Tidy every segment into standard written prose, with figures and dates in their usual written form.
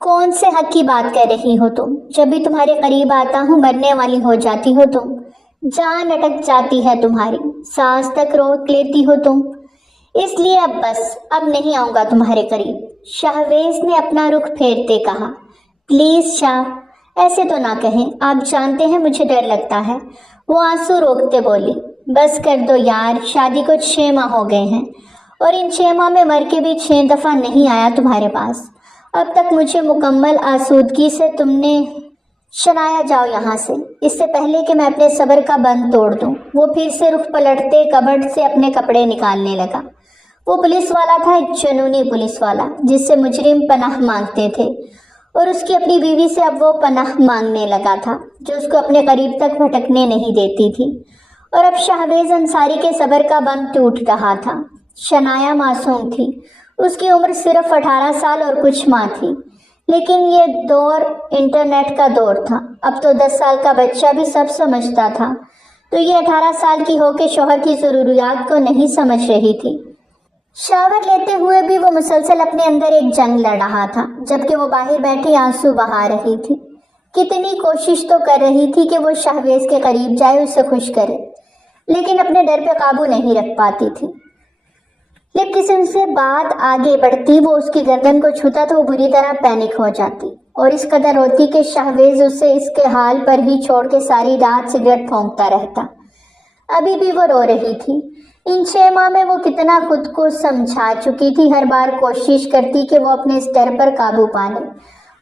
کون سے حق کی بات کر رہی ہو تم؟ جب بھی تمہارے قریب آتا ہوں مرنے والی ہو جاتی ہو تم، جان اٹک جاتی ہے تمہاری، سانس تک روک لیتی ہو تم۔ اس لیے اب بس، اب نہیں آؤں گا تمہارے قریب، شاہویز نے اپنا رخ پھیرتے کہا۔ پلیز شاہ، ایسے تو نہ کہیں، آپ جانتے ہیں مجھے ڈر لگتا ہے، وہ آنسو روکتے بولی۔ بس کر دو یار، شادی کو 6 ماہ ہو گئے ہیں، اور ان 6 ماہ میں مر کے بھی 6 دفعہ نہیں آیا تمہارے پاس۔ اب تک مجھے مکمل آسودگی سے تم نے شنایا جاؤ یہاں سے، اس سے پہلے کہ میں اپنے صبر کا بند توڑ دوں۔ وہ پھر سے رخ پلٹتے کبرڈ سے اپنے کپڑے نکالنے لگا۔ وہ پولیس والا تھا، ایک جنونی پولیس والا، جس سے مجرم پناہ مانگتے تھے، اور اس کی اپنی بیوی سے اب وہ پناہ مانگنے لگا تھا، جو اس کو اپنے قریب تک بھٹکنے نہیں دیتی تھی۔ اور اب شاہویز انصاری کے صبر کا بند ٹوٹ رہا تھا۔ شنایا معصوم تھی، اس کی عمر صرف 18 سال اور کچھ ماہ تھی، لیکن یہ دور انٹرنیٹ کا دور تھا، اب تو 10 سال کا بچہ بھی سب سمجھتا تھا، تو یہ 18 سال کی ہو کے شوہر کی ضروریات کو نہیں سمجھ رہی تھی۔ شاور لیتے ہوئے بھی وہ مسلسل اپنے اندر ایک جنگ لڑ رہا تھا، جبکہ وہ باہر بیٹھی آنسو بہا رہی تھی۔ کتنی کوشش تو کر رہی تھی کہ وہ شاہویز کے قریب جائے، اسے خوش کرے، لیکن اپنے ڈر پہ قابو نہیں رکھ پاتی تھی۔ جب کسی سے بات آگے بڑھتی، وہ اس کی گردن کو چھوتا تو وہ بری طرح پینک ہو جاتی، اور اس قدر روتی کہ شاہویز اسے اس کے حال پر ہی چھوڑ کے ساری رات سگریٹ پھونکتا رہتا۔ ابھی بھی وہ رو رہی تھی۔ ان 6 ماہ میں وہ کتنا خود کو سمجھا چکی تھی، ہر بار کوشش کرتی کہ وہ اپنے اس ڈر پر قابو پا لے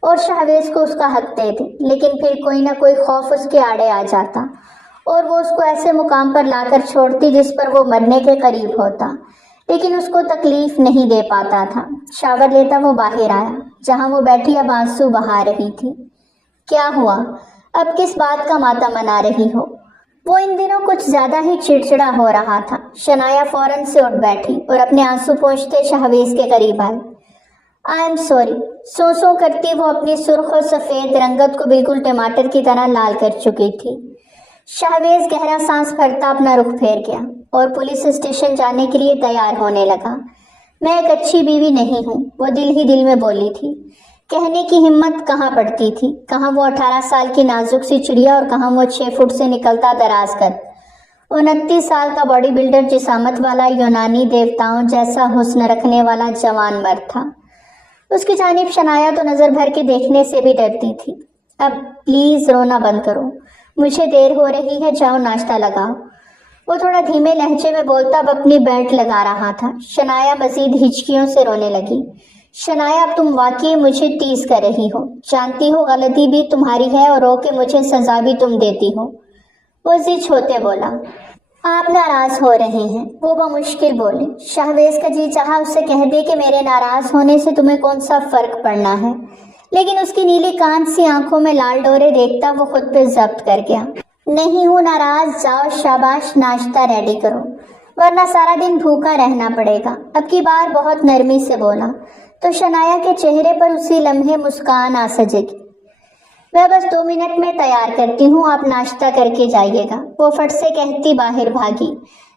اور شاہویز کو اس کا حق دے دے، لیکن پھر کوئی نہ کوئی خوف اس کے آڑے آ جاتا، اور وہ اس کو ایسے مقام پر لا کر چھوڑتی جس پر وہ مرنے کے قریب ہوتا، لیکن اس کو تکلیف نہیں دے پاتا تھا۔ شاور لیتا وہ باہر آیا، جہاں وہ بیٹھی اب آنسو بہا رہی تھی۔ کیا ہوا؟ اب کس بات کا ماتم منا رہی ہو؟ وہ ان دنوں کچھ زیادہ ہی چڑچڑا ہو رہا تھا۔ شنایا فوراً سے اٹھ بیٹھی اور اپنے آنسو پونچھتے شاہویز کے قریب آئی۔ آئی ایم سوری، سو سو کرتی وہ اپنی سرخ اور سفید رنگت کو بالکل ٹماٹر کی طرح لال کر چکی تھی۔ شاہویز گہرا سانس بھرتا اپنا رخ پھیر گیا اور پولیس اسٹیشن جانے کے لیے تیار ہونے لگا۔ میں ایک اچھی بیوی نہیں ہوں، وہ دل ہی دل میں بولی تھی۔ کہنے کی ہمت کہاں پڑتی تھی، کہاں وہ 18 سال کی نازک سی چڑیا اور کہاں وہ 6 فٹ سے نکلتا دراز قد 29 سال کا باڈی بلڈر جسامت والا یونانی دیوتاؤں جیسا حسن رکھنے والا جوان مرد تھا۔ اس کی جانب شنایا تو نظر بھر کے دیکھنے سے بھی ڈرتی تھی۔ اب پلیز رونا بند کرو، مجھے دیر ہو رہی ہے، جاؤ ناشتہ لگاؤ۔ وہ تھوڑا دھیمے لہجے میں بولتا اب اپنی بیلٹ لگا رہا تھا۔ شنایا مزید ہچکیوں سے رونے لگی۔ شنایا، اب تم واقعی مجھے ٹیز کر رہی ہو، جانتی ہو غلطی بھی تمہاری ہے اور رو کے مجھے سزا بھی تم دیتی ہو۔ وہ زچ ہوتے بولا۔ آپ ناراض ہو رہے ہیں، وہ بمشکل بولی۔ شاہویز کا جی چاہا اسے کہہ دے کہ میرے ناراض ہونے سے تمہیں کون سا فرق پڑنا ہے، لیکن اس کی نیلی کانچ سی آنکھوں میں لال ڈورے دیکھتا وہ خود پہ ضبط کر گیا۔ نہیں ہوں ناراض، جاؤ شاباش ناشتہ ریڈی کرو، ورنہ سارا دن بھوکا رہنا پڑے گا۔ اب کی بار بہت نرمی سے بولا تو شنایا کے چہرے پر اسی لمحے مسکان آ سجے گی۔ میں بس 2 منٹ میں تیار کرتی ہوں، آپ ناشتہ کر کے جائیے گا، وہ فٹ سے کہتی باہر بھاگی،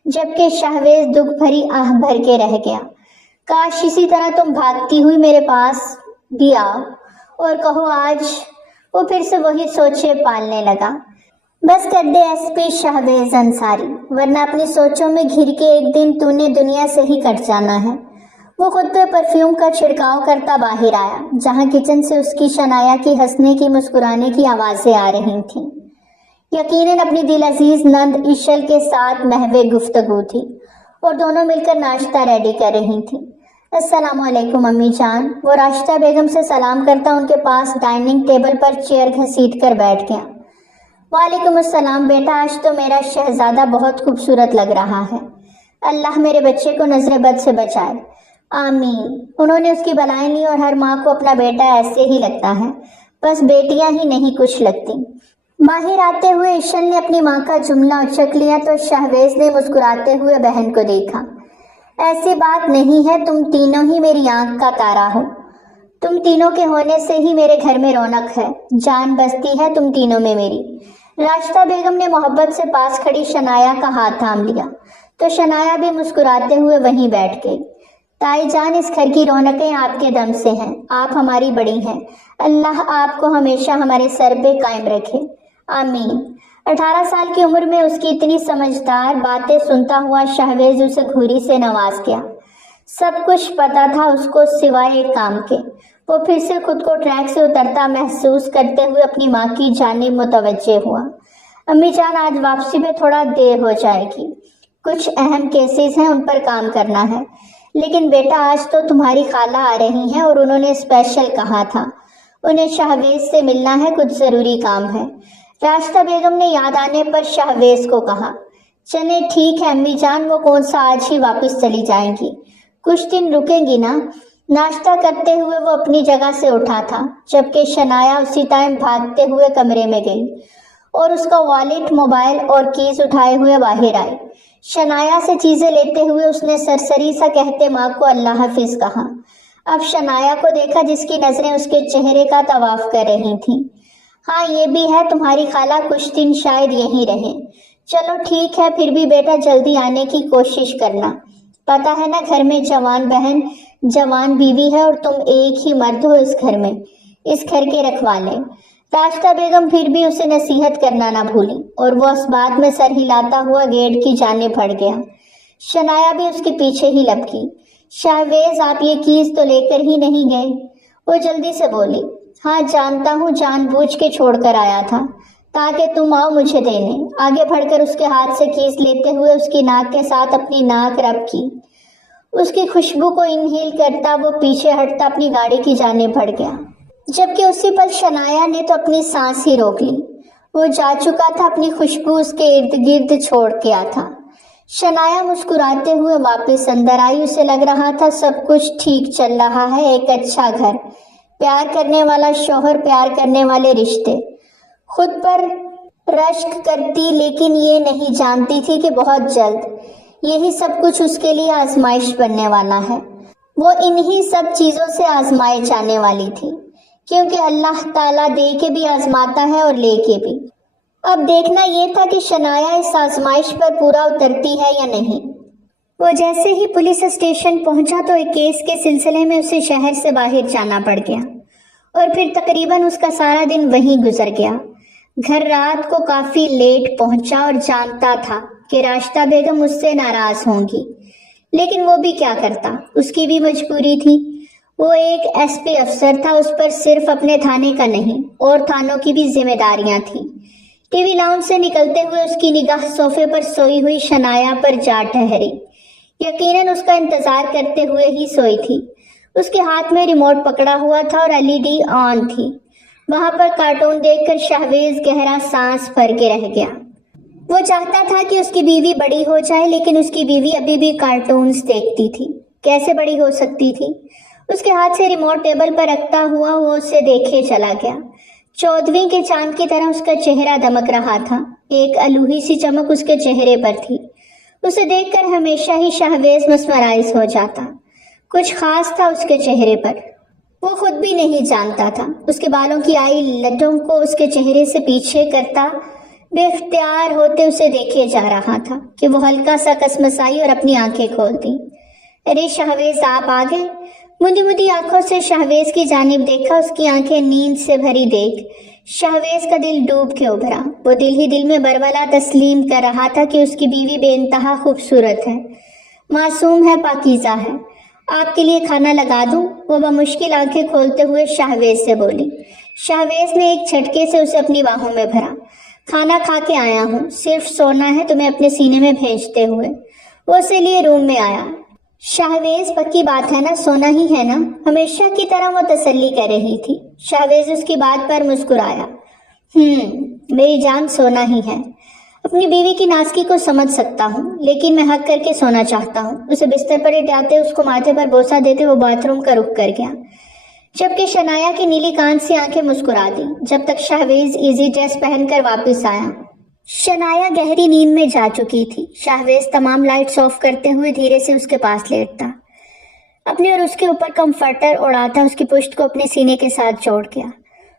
جبکہ شاہویز دکھ بھری آہ بھر کے رہ گیا۔ کاش اسی طرح تم بھاگتی ہوئی میرے پاس بھی آؤ اور کہو آج۔ وہ پھر سے وہی سوچے پالنے لگا۔ بس کر دے ایس پی شاہویز انصاری، ورنہ اپنی سوچوں میں گھر کے ایک دن تو نے دنیا سے ہی کٹ جانا ہے۔ وہ خود پہ پرفیوم کا چھڑکاؤ کرتا باہر آیا، جہاں کچن سے اس کی شنایا کی ہنسنے کی مسکرانے کی آوازیں آ رہی تھیں۔ یقیناً اپنی دل عزیز نند اشل کے ساتھ محو گفتگو تھی، اور دونوں مل کر ناشتہ ریڈی کر رہی تھیں۔ السلام علیکم امی جان، وہ راشدہ بیگم سے سلام کرتا ان کے پاس ڈائننگ ٹیبل پر چیئر گھسیٹ کر بیٹھ گیا۔ وعلیکم السلام بیٹا، آج تو میرا شہزادہ بہت خوبصورت لگ رہا ہے، اللہ میرے بچے کو نظر بد سے بچائے، آمین۔ انہوں نے اس کی بلائیں لی، اور ہر ماں کو اپنا بیٹا ایسے ہی لگتا ہے، بس بیٹیاں ہی نہیں کچھ لگتی۔ باہر آتے ہوئے اشل نے اپنی ماں کا جملہ اچک لیا تو شاہویز نے مسکراتے ہوئے بہن کو دیکھا۔ ایسی بات نہیں ہے، تم تینوں ہی میری آنکھ کا تارا ہو، تم تینوں کے ہونے سے ہی میرے گھر میں رونق ہے، جان بستی ہے تم تینوں میں میری۔ راشدہ بیگم نے محبت سے پاس کھڑی شنایا کا ہاتھ تھام لیا تو شنایا بھی مسکراتے ہوئے وہیں بیٹھ گئی۔ تائی جان، اس گھر کی رونقیں آپ کے دم سے ہیں، آپ ہماری بڑی ہیں، اللہ آپ کو ہمیشہ ہمارے سر پہ قائم رکھے، آمین۔ 18 سال کی عمر میں اس کی اتنی سمجھدار باتیں سنتا ہوا شہویز اسے گھوری سے نواز گیا۔ سب کچھ پتا تھا اس کو سوائے ایک کام کے۔ وہ پھر سے خود کو ٹریک سے اترتا محسوس کرتے ہوئے اپنی ماں کی جانب متوجہ ہوا۔ امی جان، آج واپسی میں تھوڑا دیر ہو جائے گی، کچھ اہم کیسز ہیں، ان پر کام کرنا ہے۔ لیکن بیٹا، آج تو تمہاری خالہ آ رہی ہیں اور انہوں نے اسپیشل کہا تھا، انہیں شہویز سے ملنا ہے، کچھ ضروری کام ہے۔ راشدہ بیگم نے یاد آنے پر شہویز کو کہا، چلیں ٹھیک ہے امی جان، وہ کون سا آج ہی واپس چلی جائیں گی، کچھ دن رکیں گی نا۔ ناشتہ کرتے ہوئے وہ اپنی جگہ سے اٹھا تھا، جبکہ شنایا اسی ٹائم بھاگتے ہوئے کمرے میں گئی اور اس کا والیٹ، موبائل اور کیز اٹھائے ہوئے باہر آئی۔ شنایا سے چیزیں لیتے ہوئے اس نے سرسری سا کہتے ماں کو اللہ حافظ کہا۔ اب شنایا کو دیکھا جس کی نظریں اس کے چہرے کا طواف کر رہی تھیں۔ ہاں یہ بھی ہے، تمہاری خالہ کچھ دن شاید یہیں رہیں۔ چلو ٹھیک ہے، پھر بھی بیٹا جلدی آنے کی کوشش کرنا، پتہ ہے نا گھر میں جوان بہن جوان بیوی ہے اور تم ایک ہی مرد ہو اس گھر میں، اس گھر کے رکھوالے۔ راشدہ بیگم پھر بھی اسے نصیحت کرنا نہ بھولی اور وہ اس بات میں سر ہلاتا ہوا گیٹ کی جانب بڑھ گیا۔ شنایا بھی اس کے پیچھے ہی لپکی۔ شہویز، آپ یہ کیز تو لے کر ہی نہیں گئے؟ وہ جلدی سے بولی۔ ہاں جانتا ہوں، جان بوجھ کے چھوڑ کر آیا تھا تاکہ تم آؤ مجھے دینے۔ آگے بڑھ کر اس کے ہاتھ سے کیس لیتے ہوئے اس کی ناک کے ساتھ اپنی ناک رب کی۔ اس کی خوشبو کو انہیل کرتا وہ پیچھے ہٹتا اپنی گاڑی کی جانب بڑھ گیا، جبکہ اسی پل شنایا نے تو اپنی سانس ہی روک لی۔ وہ جا چکا تھا، اپنی خوشبو اس کے ارد گرد چھوڑ گیا تھا۔ شنایا مسکراتے ہوئے واپس اندر آئی، اسے لگ رہا تھا سب کچھ ٹھیک چل رہا ہے، ایک اچھا گھر، پیار کرنے والا شوہر، پیار کرنے والے رشتے۔ خود پر رشک کرتی، لیکن یہ نہیں جانتی تھی کہ بہت جلد یہی سب کچھ اس کے لیے آزمائش بننے والا ہے۔ وہ انہی سب چیزوں سے آزمائے جانے والی تھی، کیونکہ اللہ تعالیٰ دے کے بھی آزماتا ہے اور لے کے بھی۔ اب دیکھنا یہ تھا کہ شنایا اس آزمائش پر پورا اترتی ہے یا نہیں۔ وہ جیسے ہی پولیس اسٹیشن پہنچا تو ایک کیس کے سلسلے میں اسے شہر سے باہر جانا پڑ گیا اور پھر تقریباً اس کا سارا دن وہیں گزر گیا۔ گھر رات کو کافی لیٹ پہنچا اور جانتا تھا کہ راشدہ بیگم اس سے ناراض ہوں گی، لیکن وہ بھی کیا کرتا، اس کی بھی مجبوری تھی۔ وہ ایک ایس پی افسر تھا، اس پر صرف اپنے تھانے کا نہیں اور تھانوں کی بھی ذمہ داریاں تھیں۔ ٹی وی لاؤنج سے نکلتے ہوئے اس کی نگاہ صوفے پر سوئی ہوئی شنایا پر جا ٹھہری۔ یقیناً اس کا انتظار کرتے ہوئے ہی سوئی تھی۔ اس کے ہاتھ میں ریموٹ پکڑا ہوا تھا اور LED آن تھی۔ وہاں پر کارٹون دیکھ کر شہویز گہرا سانس بھر کے رہ گیا۔ وہ چاہتا تھا کہ اس کی بیوی بڑی ہو جائے، لیکن اس کی بیوی ابھی بھی کارٹونز دیکھتی تھی۔ کیسے بڑی ہو سکتی تھی؟ اس کے ہاتھ سے ریموٹ ٹیبل پر رکھتا ہوا وہ اسے دیکھے چلا گیا۔ 14ویں کے چاند کی طرح اس کا چہرہ دمک رہا تھا، ایک الوہی سی چمک اس کے چہرے پر تھی۔ اسے دیکھ کر ہمیشہ ہی شہویز مسمرائز ہو جاتا۔ کچھ خاص تھا اس کے چہرے پر، وہ خود بھی نہیں جانتا تھا۔ اس کے بالوں کی آئی لٹوں کو اس کے چہرے سے پیچھے کرتا بے اختیار ہوتے اسے دیکھے جا رہا تھا کہ وہ ہلکا سا کسمسائی اور اپنی آنکھیں کھولتی۔ ارے شہویز، آپ آ گئے؟ مندی مندی آنکھوں سے شہویز کی جانب دیکھا، اس کی آنکھیں نیند سے بھری دیکھ شہویز کا دل ڈوب کے ابھرا۔ وہ دل ہی دل میں بربلا تسلیم کر رہا تھا کہ اس کی بیوی بے انتہا خوبصورت ہے، معصوم ہے، پاکیزہ ہے۔ آپ کے لیے کھانا لگا دوں؟ وہ بمشکل آنکھیں کھولتے ہوئے شہویز سے بولی۔ شہویز نے ایک جھٹکے سے اسے اپنی باہوں میں بھرا۔ کھانا کھا کے آیا ہوں، صرف سونا ہے تمہیں اپنے سینے میں بھیجتے ہوئے۔ وہ اسے لیے روم میں آیا۔ شہویز، پکی بات ہے نا، سونا ہی ہے نا؟ ہمیشہ کی طرح وہ تسلی کر رہی تھی۔ شہویز اس کی بات پر مسکرایا۔ میری جان، سونا ہی ہے۔ اپنی بیوی کی نازکی کو سمجھ سکتا ہوں، لیکن میں حق کر کے سونا چاہتا ہوں۔ اسے بستر پر لٹاتے، اس کو ماتھے پر بوسہ دیتے وہ باتھ روم کا رخ کر گیا، جبکہ شنایا کی نیلی کان سی آنکھیں مسکرا دی جب تک شہویز ایزی ڈریس پہن کر واپس آیا۔ شنایا گہری نیند میں جا چکی تھی۔ شہویز تمام لائٹس آف کرتے ہوئے دھیرے سے اس کے پاس لیٹتا، اپنے اور اس کے اوپر کمفرٹر اڑاتا، اس کی پشت کو اپنے سینے کے ساتھ جوڑ گیا۔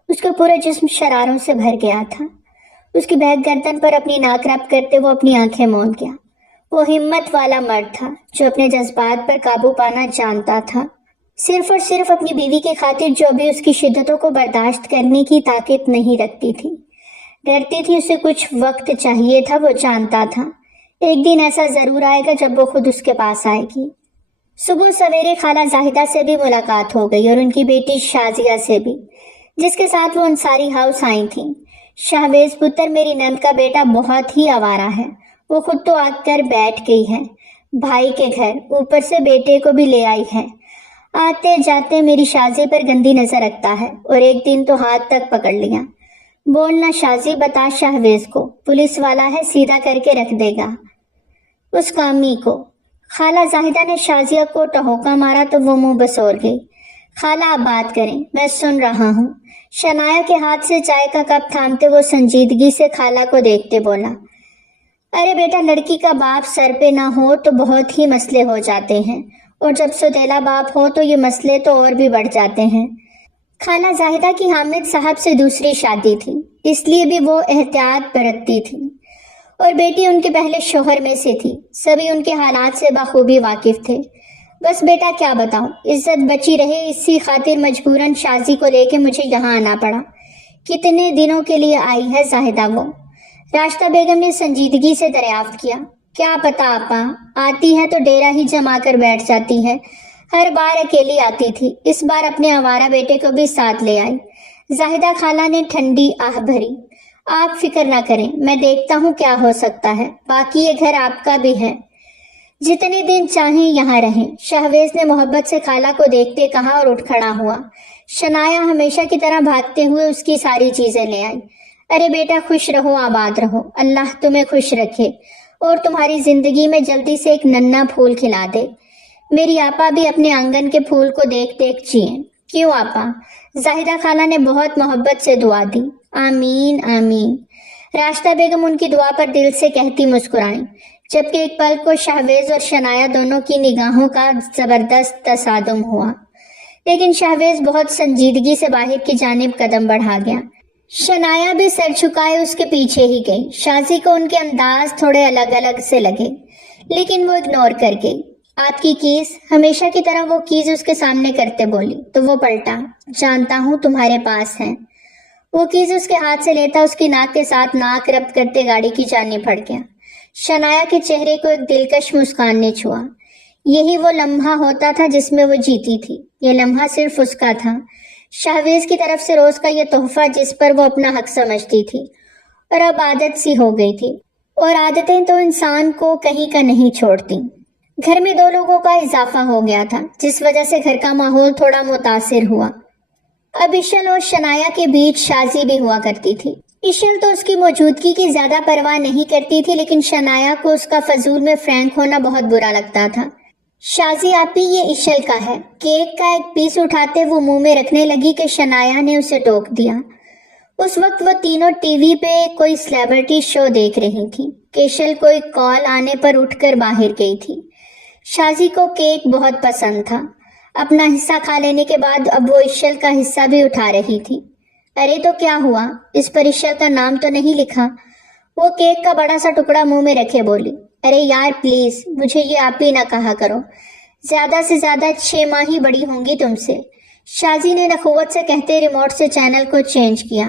اس کا پورا جسم شراروں سے بھر گیا تھا۔ اس کی بیک گردن پر اپنی ناک رب کرتے وہ اپنی آنکھیں موند گیا۔ وہ ہمت والا مرد تھا جو اپنے جذبات پر قابو پانا جانتا تھا، صرف اور صرف اپنی بیوی کی خاطر جو بھی اس کی شدتوں کو برداشت کرنے کی طاقت نہیں رکھتی تھی۔ ڈرتی تھی، اسے کچھ وقت چاہیے تھا، وہ جانتا تھا ایک دن ایسا ضرور آئے گا جب وہ خود اس کے پاس آئے گی۔ صبح سویرے خالہ زاہدہ سے بھی ملاقات ہو گئی اور ان کی بیٹی شازیہ سے بھی، جس کے ساتھ وہ انصاری ہاؤس آئی تھیں۔ شہویز پتر میری نند کا بیٹا بہت ہی آوارہ ہے، وہ خود تو آ کر بیٹھ گئی ہے بھائی کے گھر، اوپر سے بیٹے کو بھی لے آئی ہے۔ آتے جاتے میری شازی پر گندی نظر رکھتا ہے اور ایک دن تو ہاتھ تک پکڑ لیا۔ بولنا شازی، بتا شہویز کو، پولیس والا ہے، سیدھا کر کے رکھ دے گا اس کامی کو۔ خالہ زاہدہ نے شازیہ کو ٹہوکا مارا تو وہ منہ بسور گئی۔ خالہ آپ بات کریں، میں سن رہا ہوں۔ شنایا کے ہاتھ سے چائے کا کپ تھامتے وہ سنجیدگی سے خالہ کو دیکھتے بولا، ارے بیٹا، لڑکی کا باپ سر پہ نہ ہو تو بہت ہی مسئلے ہو جاتے ہیں، اور جب سوتیلا باپ ہو تو یہ مسئلے تو اور بھی بڑھ جاتے ہیں۔ خالہ زاہدہ کی حامد صاحب سے دوسری شادی تھی، اس لیے بھی وہ احتیاط برتتی تھی، اور بیٹی ان کے پہلے شوہر میں سے تھی، سبھی ان کے حالات سے بخوبی واقف تھے۔ بس بیٹا کیا بتاؤں، عزت بچی رہے اسی خاطر مجبوراً شازی کو لے کے مجھے یہاں آنا پڑا۔ کتنے دنوں کے لیے آئی ہے زاہدہ وہ؟ راشدہ بیگم نے سنجیدگی سے دریافت کیا۔ کیا پتا آپا، آتی ہے تو ڈیرا ہی جما کر بیٹھ جاتی ہے، ہر بار اکیلی آتی تھی، اس بار اپنے آوارہ بیٹے کو بھی ساتھ لے آئی۔ زاہدہ خالہ نے ٹھنڈی آہ بھری۔ آپ فکر نہ کریں، میں دیکھتا ہوں کیا ہو سکتا ہے، باقی یہ گھر آپ کا بھی ہے، جتنے دن چاہیں یہاں رہیں۔ شہویز نے محبت سے خالہ کو دیکھتے کہا اور اٹھ کھڑا ہوا۔ شنایا ہمیشہ کی طرح بھاگتے ہوئے اس کی ساری چیزیں لے آئی۔ ارے بیٹا، خوش رہو، آباد رہو، اللہ تمہیں خوش رکھے اور تمہاری زندگی میں جلدی سے ایک ننا پھول کھلا دے۔ میری آپا بھی اپنے آنگن کے پھول کو دیکھ دیکھ جئیں۔ کیوں آپا؟ زاہدہ خالہ نے بہت محبت سے دعا دی۔ آمین آمین، راشدہ بیگم ان کی دعا پر دل سے کہتی مسکرائیں، جبکہ ایک پل کو شہویز اور شنایا دونوں کی نگاہوں کا زبردست تصادم ہوا، لیکن شہویز بہت سنجیدگی سے باہر کی جانب قدم بڑھا گیا۔ شنایا بھی سر چھکائے اس کے پیچھے ہی گئی۔ شازی کو ان کے انداز تھوڑے الگ الگ سے لگے، لیکن وہ اگنور کر گئی۔ آپ کی کیز؟ ہمیشہ کی طرح وہ کیز اس کے سامنے کرتے بولی تو وہ پلٹا۔ جانتا ہوں تمہارے پاس ہیں۔ وہ کیز اس کے ہاتھ سے لیتا اس کی ناک کے ساتھ ناک ربط کرتے گاڑی کی جانب بڑھ گیا۔ شنایا کے چہرے کو ایک دلکش مسکان نے چھوا۔ یہی وہ لمحہ ہوتا تھا جس میں وہ جیتی تھی، یہ لمحہ صرف اس کا تھا، شہویز کی طرف سے روز کا یہ تحفہ جس پر وہ اپنا حق سمجھتی تھی، اور اب عادت سی ہو گئی تھی، اور عادتیں تو انسان کو کہیں کا نہیں چھوڑتی۔ گھر میں 2 لوگوں کا اضافہ ہو گیا تھا، جس وجہ سے گھر کا ماحول تھوڑا متاثر ہوا۔ اب اشل اور شنایا کے بیچ شازی بھی ہوا کرتی تھی۔ اشل تو اس کی موجودگی کی زیادہ پرواہ نہیں کرتی تھی، لیکن شنایا کو اس کا فضول میں فرینک ہونا بہت برا لگتا تھا۔ شازی آپی، یہ اشل کا ہے۔ کیک کا ایک پیس اٹھاتے وہ منہ میں رکھنے لگی کہ شنایا نے اسے ٹوک دیا۔ اس وقت وہ تینوں ٹی وی پہ کوئی سیلیبریٹی شو دیکھ رہی تھی کہ اشل کو ایک کال آنے پر اٹھ کر باہر گئی تھی۔ شازی کو کیک بہت پسند تھا۔ اپنا حصہ کھا لینے کے بعد اب وہ اشل کا حصہ بھی اٹھا رہی تھی۔ ارے تو کیا ہوا، اس پر اشل کا نام تو نہیں لکھا؟ وہ کیک کا بڑا سا ٹکڑا منہ میں رکھے بولی، ارے یار پلیز، مجھے یہ آپ ہی نہ کہا کرو، زیادہ سے زیادہ 6 ماہ ہی بڑی ہوں گی تم سے۔ شازی نے نخوت سے کہتے ریموٹ سے چینل کو چینج کیا۔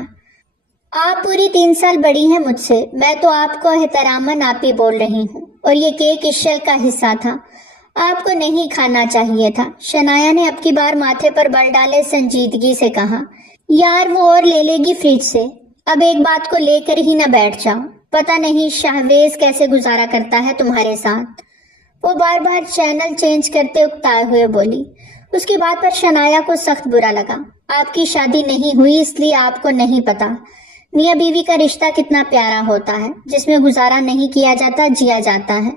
آپ پوری 3 سال بڑی ہیں مجھ سے، میں تو آپ کو احتراماً آپ ہی بول رہی ہوں، اور یہ کیک اشل کا حصہ تھا، آپ کو نہیں کھانا چاہیے تھا۔ شنایا نے اب کی بار ماتھے پر بل ڈالے سنجیدگی سے کہا، یار وہ اور لے لے گی فریج سے، اب ایک بات کو لے کر ہی نہ بیٹھ جاؤ، پتہ نہیں شہویز کیسے گزارا کرتا ہے تمہارے ساتھ۔ وہ بار بار چینل چینج کرتے اکتائے ہوئے بولی۔ اس کی بات پر شنایا کو سخت برا لگا۔ آپ کی شادی نہیں ہوئی اس لیے آپ کو نہیں پتا میاں بیوی کا رشتہ کتنا پیارا ہوتا ہے، جس میں گزارا نہیں کیا جاتا، جیا جاتا ہے،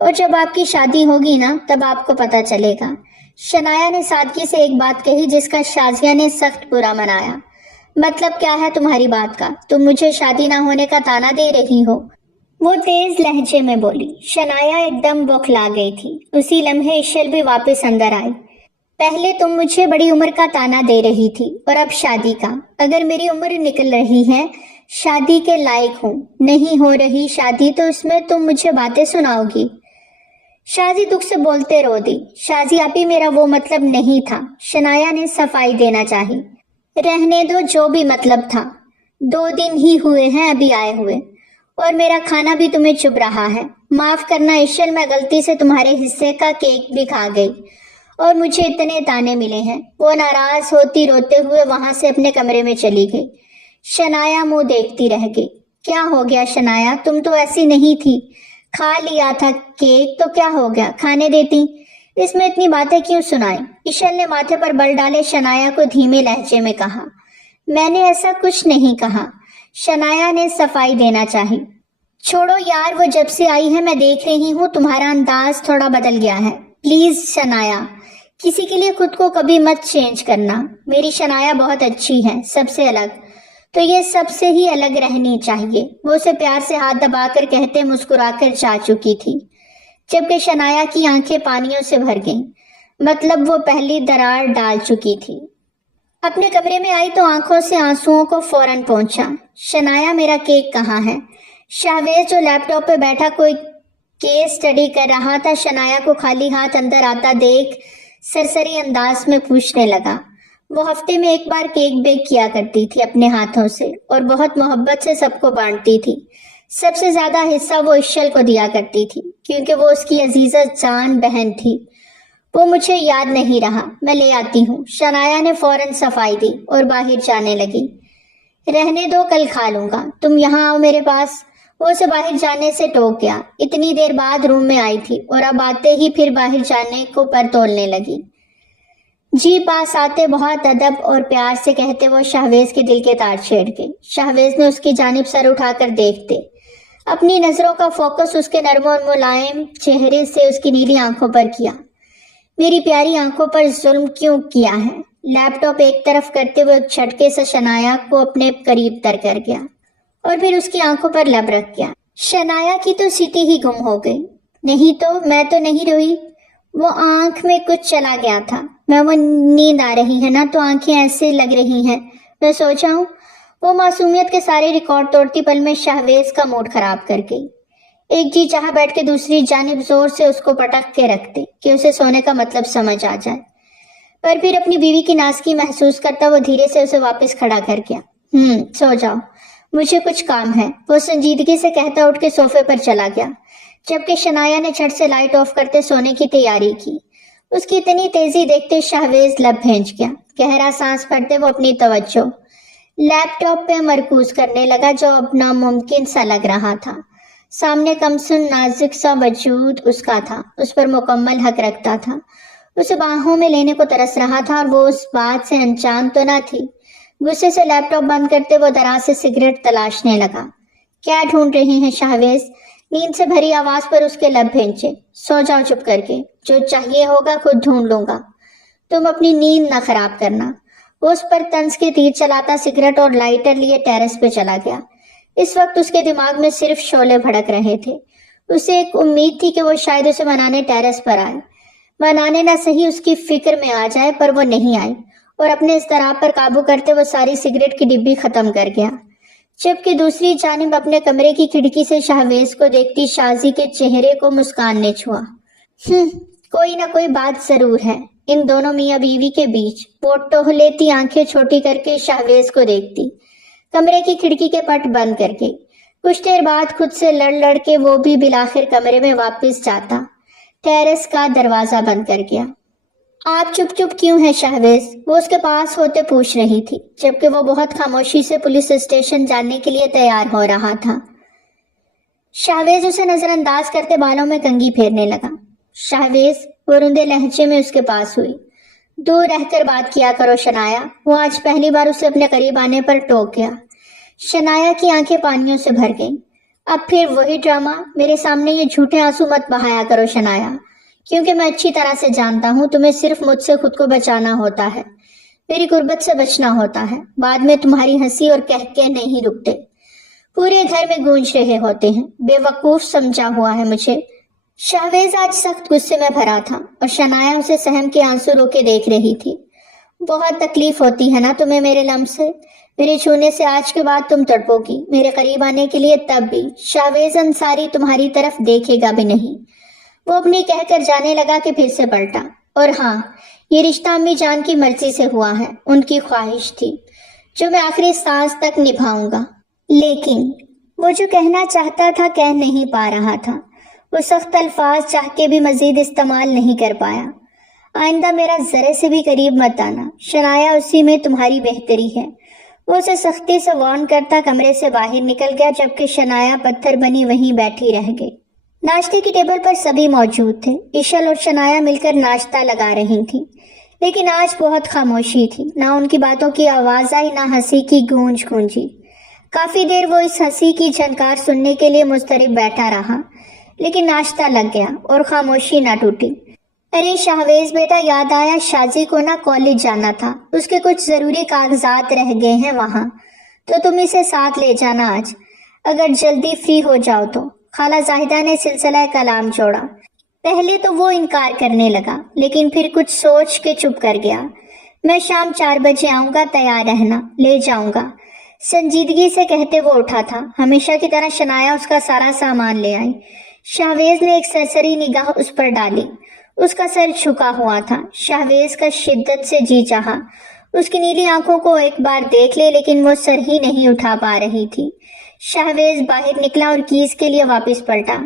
اور جب آپ کی شادی ہوگی نا تب آپ کو پتہ چلے گا۔ شنایا نے سادگی سے ایک بات کہی جس کا شازیہ نے سخت برا منایا۔ مطلب کیا ہے تمہاری بات کا؟ تم مجھے شادی نہ ہونے کا طعنہ دے رہی ہو؟ وہ تیز لہجے میں بولی۔ شنایا ایک دم بوکھلا گئی تھی۔ اسی لمحے اشل بھی واپس اندر آئی۔ پہلے تم مجھے بڑی عمر کا طعنہ دے رہی تھی اور اب شادی کا۔ اگر میری عمر نکل رہی ہے شادی کے لائق ہوں، نہیں ہو رہی شادی تو اس میں تم مجھے باتیں سناؤ گی؟ شازی دکھ سے بولتے رو دی۔ شازی آپی میرا وہ مطلب نہیں تھا، شنایا نے صفائی دینا چاہی۔ رہنے دو جو بھی مطلب تھا، 2 دن ہی ہوئے ہیں ابھی آئے ہوئے، اور میرا کھانا بھی تمہیں چبھ رہا ہے۔ معاف کرنا ایشل، میں غلطی سے تمہارے حصے کا کیک بھی کھا گئی اور مجھے اتنے تانے ملے ہیں۔ وہ ناراض ہوتی روتے ہوئے وہاں سے اپنے کمرے میں چلی گئی۔ شنایا منہ دیکھتی رہ گئی۔ کیا ہو گیا شنایا، تم تو ایسی نہیں تھی، کھا لیا تھا کیک تو کیا ہو گیا، کھانے دیتی، اس میں اتنی باتیں کیوں سنائیں؟ ایشل نے ماتھے پر بل ڈالے شنایا کو دھیمے لہجے میں کہا۔ میں نے ایسا کچھ نہیں کہا، شنایا نے صفائی دینا چاہی۔ چھوڑو یار، وہ جب سے آئی ہے میں دیکھ رہی ہوں تمہارا انداز تھوڑا بدل گیا ہے۔ پلیز شنایا، کسی کے لیے خود کو کبھی مت چینج کرنا۔ میری شنایا بہت اچھی ہے، سب سے الگ، تو یہ سب سے ہی الگ رہنی چاہیے۔ وہ اسے پیار سے ہاتھ دبا کر کہتے مسکرا کر جا چکی تھی، جبکہ شنایا کی آنکھیں پانیوں سے بھر گئیں، مطلب وہ پہلی درار ڈال چکی تھی۔ اپنے کمرے میں آئی تو آنکھوں سے آنسوؤں کو فوراً پہنچا۔ شنایا میرا کیک کہاں ہے؟ شہویز جو لیپ ٹاپ پہ بیٹھا کوئی کیس اسٹڈی کر رہا تھا، شنایا کو خالی ہاتھ اندر آتا دیکھ سرسری انداز میں پوچھنے لگا۔ وہ ہفتے میں ایک بار کیک بیک کیا کرتی تھی اپنے ہاتھوں سے، اور بہت محبت سے سب کو بانٹتی تھی۔ سب سے زیادہ حصہ وہ ایشل کو دیا کرتی تھی، کیونکہ وہ اس کی عزیزہ جان بہن تھی۔ وہ مجھے یاد نہیں رہا، میں لے آتی ہوں۔ شنایا نے فوراً صفائی دی اور باہر جانے لگی۔ رہنے دو، کل کھا لوں گا، تم یہاں آؤ میرے پاس۔ وہ اسے باہر جانے سے ٹوک گیا۔ اتنی دیر بعد روم میں آئی تھی اور اب آتے ہی پھر باہر جانے کو پر تولنے لگی۔ جی پاس آتے بہت ادب اور پیار سے کہتے وہ شہویز کے دل کے تار چھیڑ گئی۔ شہویز نے اس کی جانب سر اٹھا کر دیکھتے اپنی نظروں کا فوکس اس کے نرم اور ملائم چہرے سے اس کی نیلی آنکھوں پر کیا۔ میری پیاری آنکھوں پر ظلم کیوں کیا ہے؟ لیپ ٹاپ ایک طرف کرتے ہوئے ایک جھٹکے سے شنایا کو اپنے قریب تر کر گیا اور پھر اس کی آنکھوں پر لب رکھ گیا۔ شنایا کی تو سیٹی ہی گم ہو گئی۔ نہیں تو میں تو نہیں روئی، وہ آنکھ میں کچھ چلا گیا تھا۔ میں وہ نیند آ رہی ہے نا تو آنکھیں ایسے لگ رہی ہیں، میں سوچا ہوں۔ وہ معصومیت کے سارے ریکارڈ توڑتی پل میں شہویز کا موڈ خراب کر گئی۔ ایک جی چاہ بیٹھ کے دوسری جانب زور سے اس کو پٹک کے رکھتے کہ اسے سونے کا مطلب سمجھ آ جائے، پر پھر اپنی بیوی کی نازکی محسوس کرتا وہ دھیرے سے اسے واپس کھڑا کر گیا۔ سو جاؤ، مجھے کچھ کام ہے، وہ سنجیدگی سے کہتا اٹھ کے صوفے پر چلا گیا، جبکہ شنایا نے جھٹ سے لائٹ آف کرتے سونے کی تیاری کی۔ اس کی اتنی تیزی دیکھتے شہویز لب بھینچ گیا۔ گہرا سانس پڑتے وہ اپنی توجہ لیپ ٹاپ پہ مرکوز کرنے لگا، جو اب ناممکن سا لگ رہا تھا۔ سامنے کمسن نازک سا وجود اس کا تھا، اس پر مکمل حق رکھتا تھا، اسے باہوں میں لینے کو ترس رہا تھا، اور وہ اس بات سے انجان تو نہ تھی۔ غصے سے لیپ ٹاپ بند کرتے وہ دراز سے سگریٹ تلاشنے لگا۔ کیا ڈھونڈ رہی ہیں شہویز؟ نیند سے بھری آواز پر اس کے لب بھینچے۔ سو جاؤ چپ کر کے، جو چاہیے ہوگا خود ڈھونڈ لوں گا، تم اپنی نیند نہ خراب کرنا۔ وہ اس پر طنز کے تیر چلاتا سگریٹ اور لائٹر لیے ٹیرس پہ چلا گیا۔ اس وقت اس کے دماغ میں صرف شعلے بھڑک رہے تھے۔ اسے ایک امید تھی کہ وہ شاید اسے منانے ٹیرس پر آئے، منانے نہ صحیح اس کی فکر میں آ جائے، پر وہ نہیں آئی، اور اپنے اضطراب پر قابو کرتے وہ ساری سگریٹ کی ڈبی ختم کر گیا۔ جبکہ دوسری جانب اپنے کمرے کی کھڑکی سے شہویز کو دیکھتی شازی کے چہرے کو مسکان نے چھوا۔ کوئی نہ کوئی بات ضرور ہے ان دونوں میاں بیوی کے بیچ۔ وہ ٹہلیتی آنکھیں چھوٹی کر کے شہویز کو دیکھتی، کمرے کی کھڑکی کے پٹ بند کر کے۔ کچھ دیر بعد خود سے لڑ کے وہ بھی بالآخر کمرے میں واپس جاتا، ٹیرس کا دروازہ بند کر گیا۔ آپ چپ چپ کیوں ہیں شہویز؟ وہ اس کے پاس ہوتے پوچھ رہی تھی، جبکہ وہ بہت خاموشی سے پولیس اسٹیشن جانے کے لیے تیار ہو رہا تھا۔ شہویز اسے نظر انداز کرتے بالوں میں کنگھی پھیرنے لگا۔ شہویز وہ روندے لہجے میں اس کے پاس ہوئی۔ دور رہ کر بات کیا کرو شنایا۔ وہ آج پہلی بار اسے اپنے قریب آنے پر ٹوک گیا۔ شنایا کی آنکھیں پانیوں سے بھر گئیں۔ اب پھر وہی ڈرامہ، میرے سامنے یہ جھوٹے آنسو مت بہایا کرو شنایا، کیونکہ میں اچھی طرح سے جانتا ہوں تمہیں صرف مجھ سے خود کو بچانا ہوتا ہے، میری غربت سے بچنا ہوتا ہے۔ بعد میں تمہاری ہنسی اور کہکے نہیں رکتے، پورے گھر میں گونج رہے ہوتے ہیں۔ بے وقوف سمجھا ہوا ہے مجھے۔ شہویز آج سخت غصے میں بھرا تھا اور شنایا اسے سہم کے آنسو رو کے دیکھ رہی تھی۔ بہت تکلیف ہوتی ہے نا تمہیں میرے لمس سے؟ میرے چھونے سے آج کے بعد تم تڑپو گی، میرے قریب آنے کے لیے تب بھی۔ شاہویز انصاری تمہاری طرف دیکھے گا بھی نہیں۔ وہ اپنی کہہ کر جانے لگا کہ پھر سے پلٹا۔ اور ہاں، یہ رشتہ امی جان کی مرضی سے ہوا ہے، ان کی خواہش تھی، جو میں آخری سانس تک نبھاؤں گا۔ لیکن وہ جو کہنا چاہتا تھا کہہ نہیں پا رہا تھا۔ وہ سخت الفاظ چاہ کے بھی مزید استعمال نہیں کر پایا۔ آئندہ میرا ذرے سے بھی قریب مت آنا، شنایا اسی میں تمہاری بہتری ہے۔ وہ اسے سختی سے وارن کرتا کمرے سے باہر نکل گیا، جبکہ شنایا پتھر بنی وہیں بیٹھی رہ گئی۔ ناشتے کی ٹیبل پر سبھی موجود تھے۔ عشل اور شنایا مل کر ناشتہ لگا رہی تھیں، لیکن آج بہت خاموشی تھی۔ نہ ان کی باتوں کی آواز آئی، نہ ہنسی کی گونج گونجی۔ کافی دیر وہ اس ہنسی کی جھنکار سننے کے لیے مضطرب بیٹھا رہا، لیکن ناشتہ لگ گیا اور خاموشی نہ ٹوٹی۔ ارے شاہویز بیٹا، یاد آیا شازی کو نہ کالج جانا تھا، اس کے کچھ ضروری کاغذات رہ گئے ہیں وہاں، تو تم اسے ساتھ لے جانا آج، اگر جلدی فری ہو جاؤ تو۔ خالہ زاہدہ نے سلسلہ کلام چھوڑا۔ پہلے تو وہ انکار کرنے لگا، لیکن پھر کچھ سوچ کے چپ کر گیا۔ میں شام 4 بجے آؤں گا، تیار رہنا، لے جاؤں گا، سنجیدگی سے کہتے وہ اٹھا تھا۔ ہمیشہ کی طرح شنایا اس کا سارا سامان لے آئی۔ شاہویز نے ایک سرسری نگاہ اس پر ڈالی۔ اس کا سر جھکا ہوا تھا۔ شاہویز کا شدت سے جی چاہا اس کی نیلی آنکھوں کو ایک بار دیکھ لے، لیکن وہ سر ہی نہیں اٹھا پا رہی تھی۔ شاہویز باہر نکلا اور کیز کے لیے واپس پلٹا۔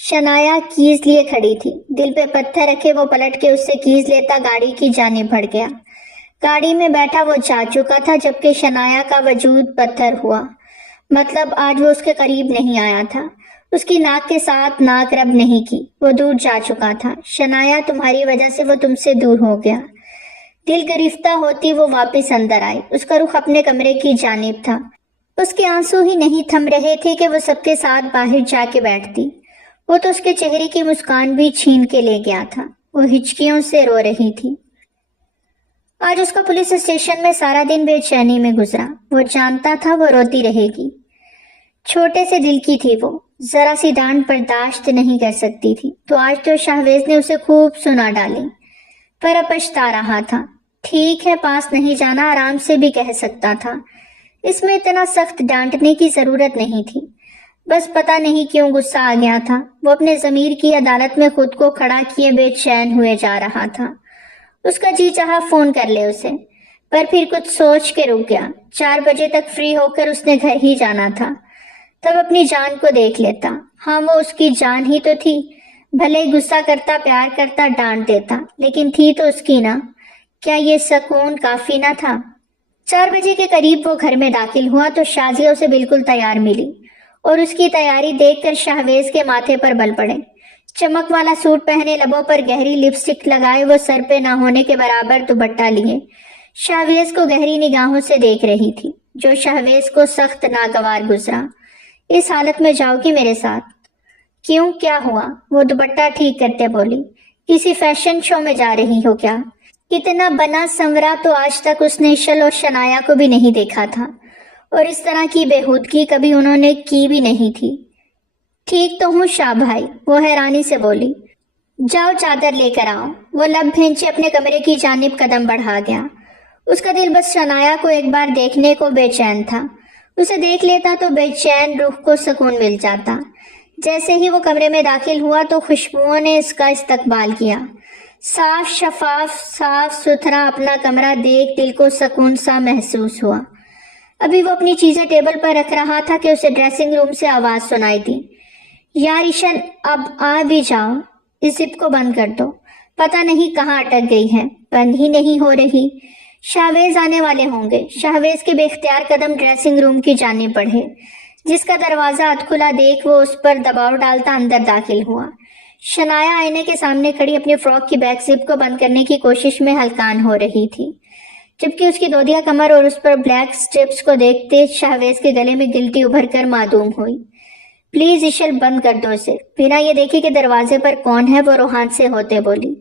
شنایا کیز لیے کھڑی تھی، دل پہ پتھر رکھے وہ پلٹ کے اس سے کیز لیتا گاڑی کی جانب بڑھ گیا۔ گاڑی میں بیٹھا وہ جا چکا تھا، جبکہ شنایا کا وجود پتھر ہوا۔ مطلب آج وہ اس کے قریب نہیں آیا تھا، اس کی ناک کے ساتھ ناک رب نہیں کی، وہ دور جا چکا تھا۔ شنایا، تمہاری وجہ سے وہ تم سے دور ہو گیا۔ دل گرفتہ ہوتی وہ واپس اندر آئی۔ اس کا رخ اپنے کمرے کی جانب تھا۔ اس کے آنسو ہی نہیں تھم رہے تھے کہ وہ سب کے ساتھ باہر جا کے بیٹھتی۔ وہ تو اس کے چہرے کی مسکان بھی چھین کے لے گیا تھا۔ وہ ہچکیوں سے رو رہی تھی۔ آج اس کا پولیس اسٹیشن میں سارا دن بے چینی میں گزرا۔ وہ جانتا تھا وہ روتی رہے گی۔ چھوٹے سے دل کی تھی وہ، ذرا سی ڈانٹ برداشت نہیں کر سکتی تھی، تو آج تو شاہویز نے اسے خوب سنا ڈالی، پر اب پچھتا رہا تھا۔ ٹھیک ہے، پاس نہیں جانا آرام سے بھی کہہ سکتا تھا، اس میں اتنا سخت ڈانٹنے کی ضرورت نہیں تھی۔ بس پتہ نہیں کیوں غصہ آ گیا تھا۔ وہ اپنے ضمیر کی عدالت میں خود کو کھڑا کیے بے چین ہوئے جا رہا تھا۔ اس کا جی چاہا فون کر لے اسے، پر پھر کچھ سوچ کے رک گیا۔ 4 بجے تک فری ہو کر اس نے گھر ہی جانا تھا، تب اپنی جان کو دیکھ لیتا۔ ہاں، وہ اس کی جان ہی تو تھی، بھلے غصہ کرتا، پیار کرتا، ڈانٹ دیتا، لیکن تھی تو اس کی نا۔ کیا یہ سکون کافی نہ تھا؟ 4 بجے کے قریب وہ گھر میں داخل ہوا تو شازیہ اسے بالکل تیار ملی، اور اس کی تیاری دیکھ کر شاہویز کے ماتھے پر بل پڑے۔ چمک والا سوٹ پہنے، لبوں پر گہری لپسٹک لگائے، وہ سر پہ نہ ہونے کے برابر دوپٹہ لیے شاہویز کو گہری نگاہوں سے دیکھ رہی تھی، جو شاہویز کو سخت ناگوار گزرا۔ اس حالت میں جاؤ گی میرے ساتھ؟ کیوں، کیا ہوا؟ وہ دوپٹہ ٹھیک کرتے بولی۔ کسی فیشن شو میں جا رہی ہو کیا؟ اتنا بنا سنورا تو آج تک اس نے عشل اور شنایا کو بھی نہیں دیکھا تھا، اور اس طرح کی بےہودگی کبھی انہوں نے کی بھی نہیں تھی۔ ٹھیک تو ہوں شاہ بھائی، وہ حیرانی سے بولی۔ جاؤ چادر لے کر آؤ۔ وہ لب بھینچے اپنے کمرے کی جانب قدم بڑھا گیا۔ اس کا دل بس شنایا کو ایک بار دیکھنے کو بے چین تھا۔ اسے دیکھ لیتا تو بے چین روح کو سکون مل جاتا۔ جیسے ہی وہ کمرے میں داخل ہوا تو خوشبوؤں نے اس کا استقبال کیا۔ صاف شفاف، صاف ستھرا اپنا کمرہ دیکھ دل کو سکون سا محسوس ہوا۔ ابھی وہ اپنی چیزیں ٹیبل پر رکھ رہا تھا کہ اسے ڈریسنگ روم سے آواز سنائی دی۔ یار عشل، اب آ بھی جاؤ، اس زپ کو بند کر دو، پتہ نہیں کہاں اٹک گئی ہے، بند ہی نہیں ہو رہی۔ شاہویز آنے والے ہوں گے۔ شاہویز کے بے اختیار قدم ڈریسنگ روم کی جانب بڑھے، جس کا دروازہ ادکھلا دیکھ وہ اس پر دباؤ ڈالتا اندر داخل ہوا۔ شنایا آئینے کے سامنے کھڑی اپنی فراک کی بیک زپ کو بند کرنے کی کوشش میں ہلکان ہو رہی تھی، جبکہ اس کی دودیا کمر اور اس پر بلیک سٹرپس کو دیکھتے شاہویز کے گلے میں گلٹی ابھر کر معدوم ہوئی۔ پلیز عشل، بند کر دو اسے۔ بنا یہ دیکھے کہ دروازے پر کون ہے وہ روحان سے ہوتے بولی۔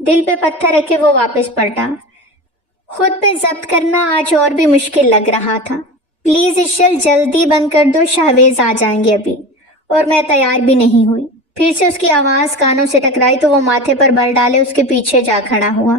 دل پہ پتھر رکھے وہ واپس پلٹا۔ خود پہ ضبط کرنا آج اور بھی مشکل لگ رہا تھا۔ پلیز عشل، جلدی بند کر دو، شاہویز آ جائیں گے ابھی، اور میں تیار بھی نہیں ہوئی۔ پھر سے اس کی آواز کانوں سے ٹکرائی تو وہ ماتھے پر بل ڈالے اس کے پیچھے جا کھڑا ہوا۔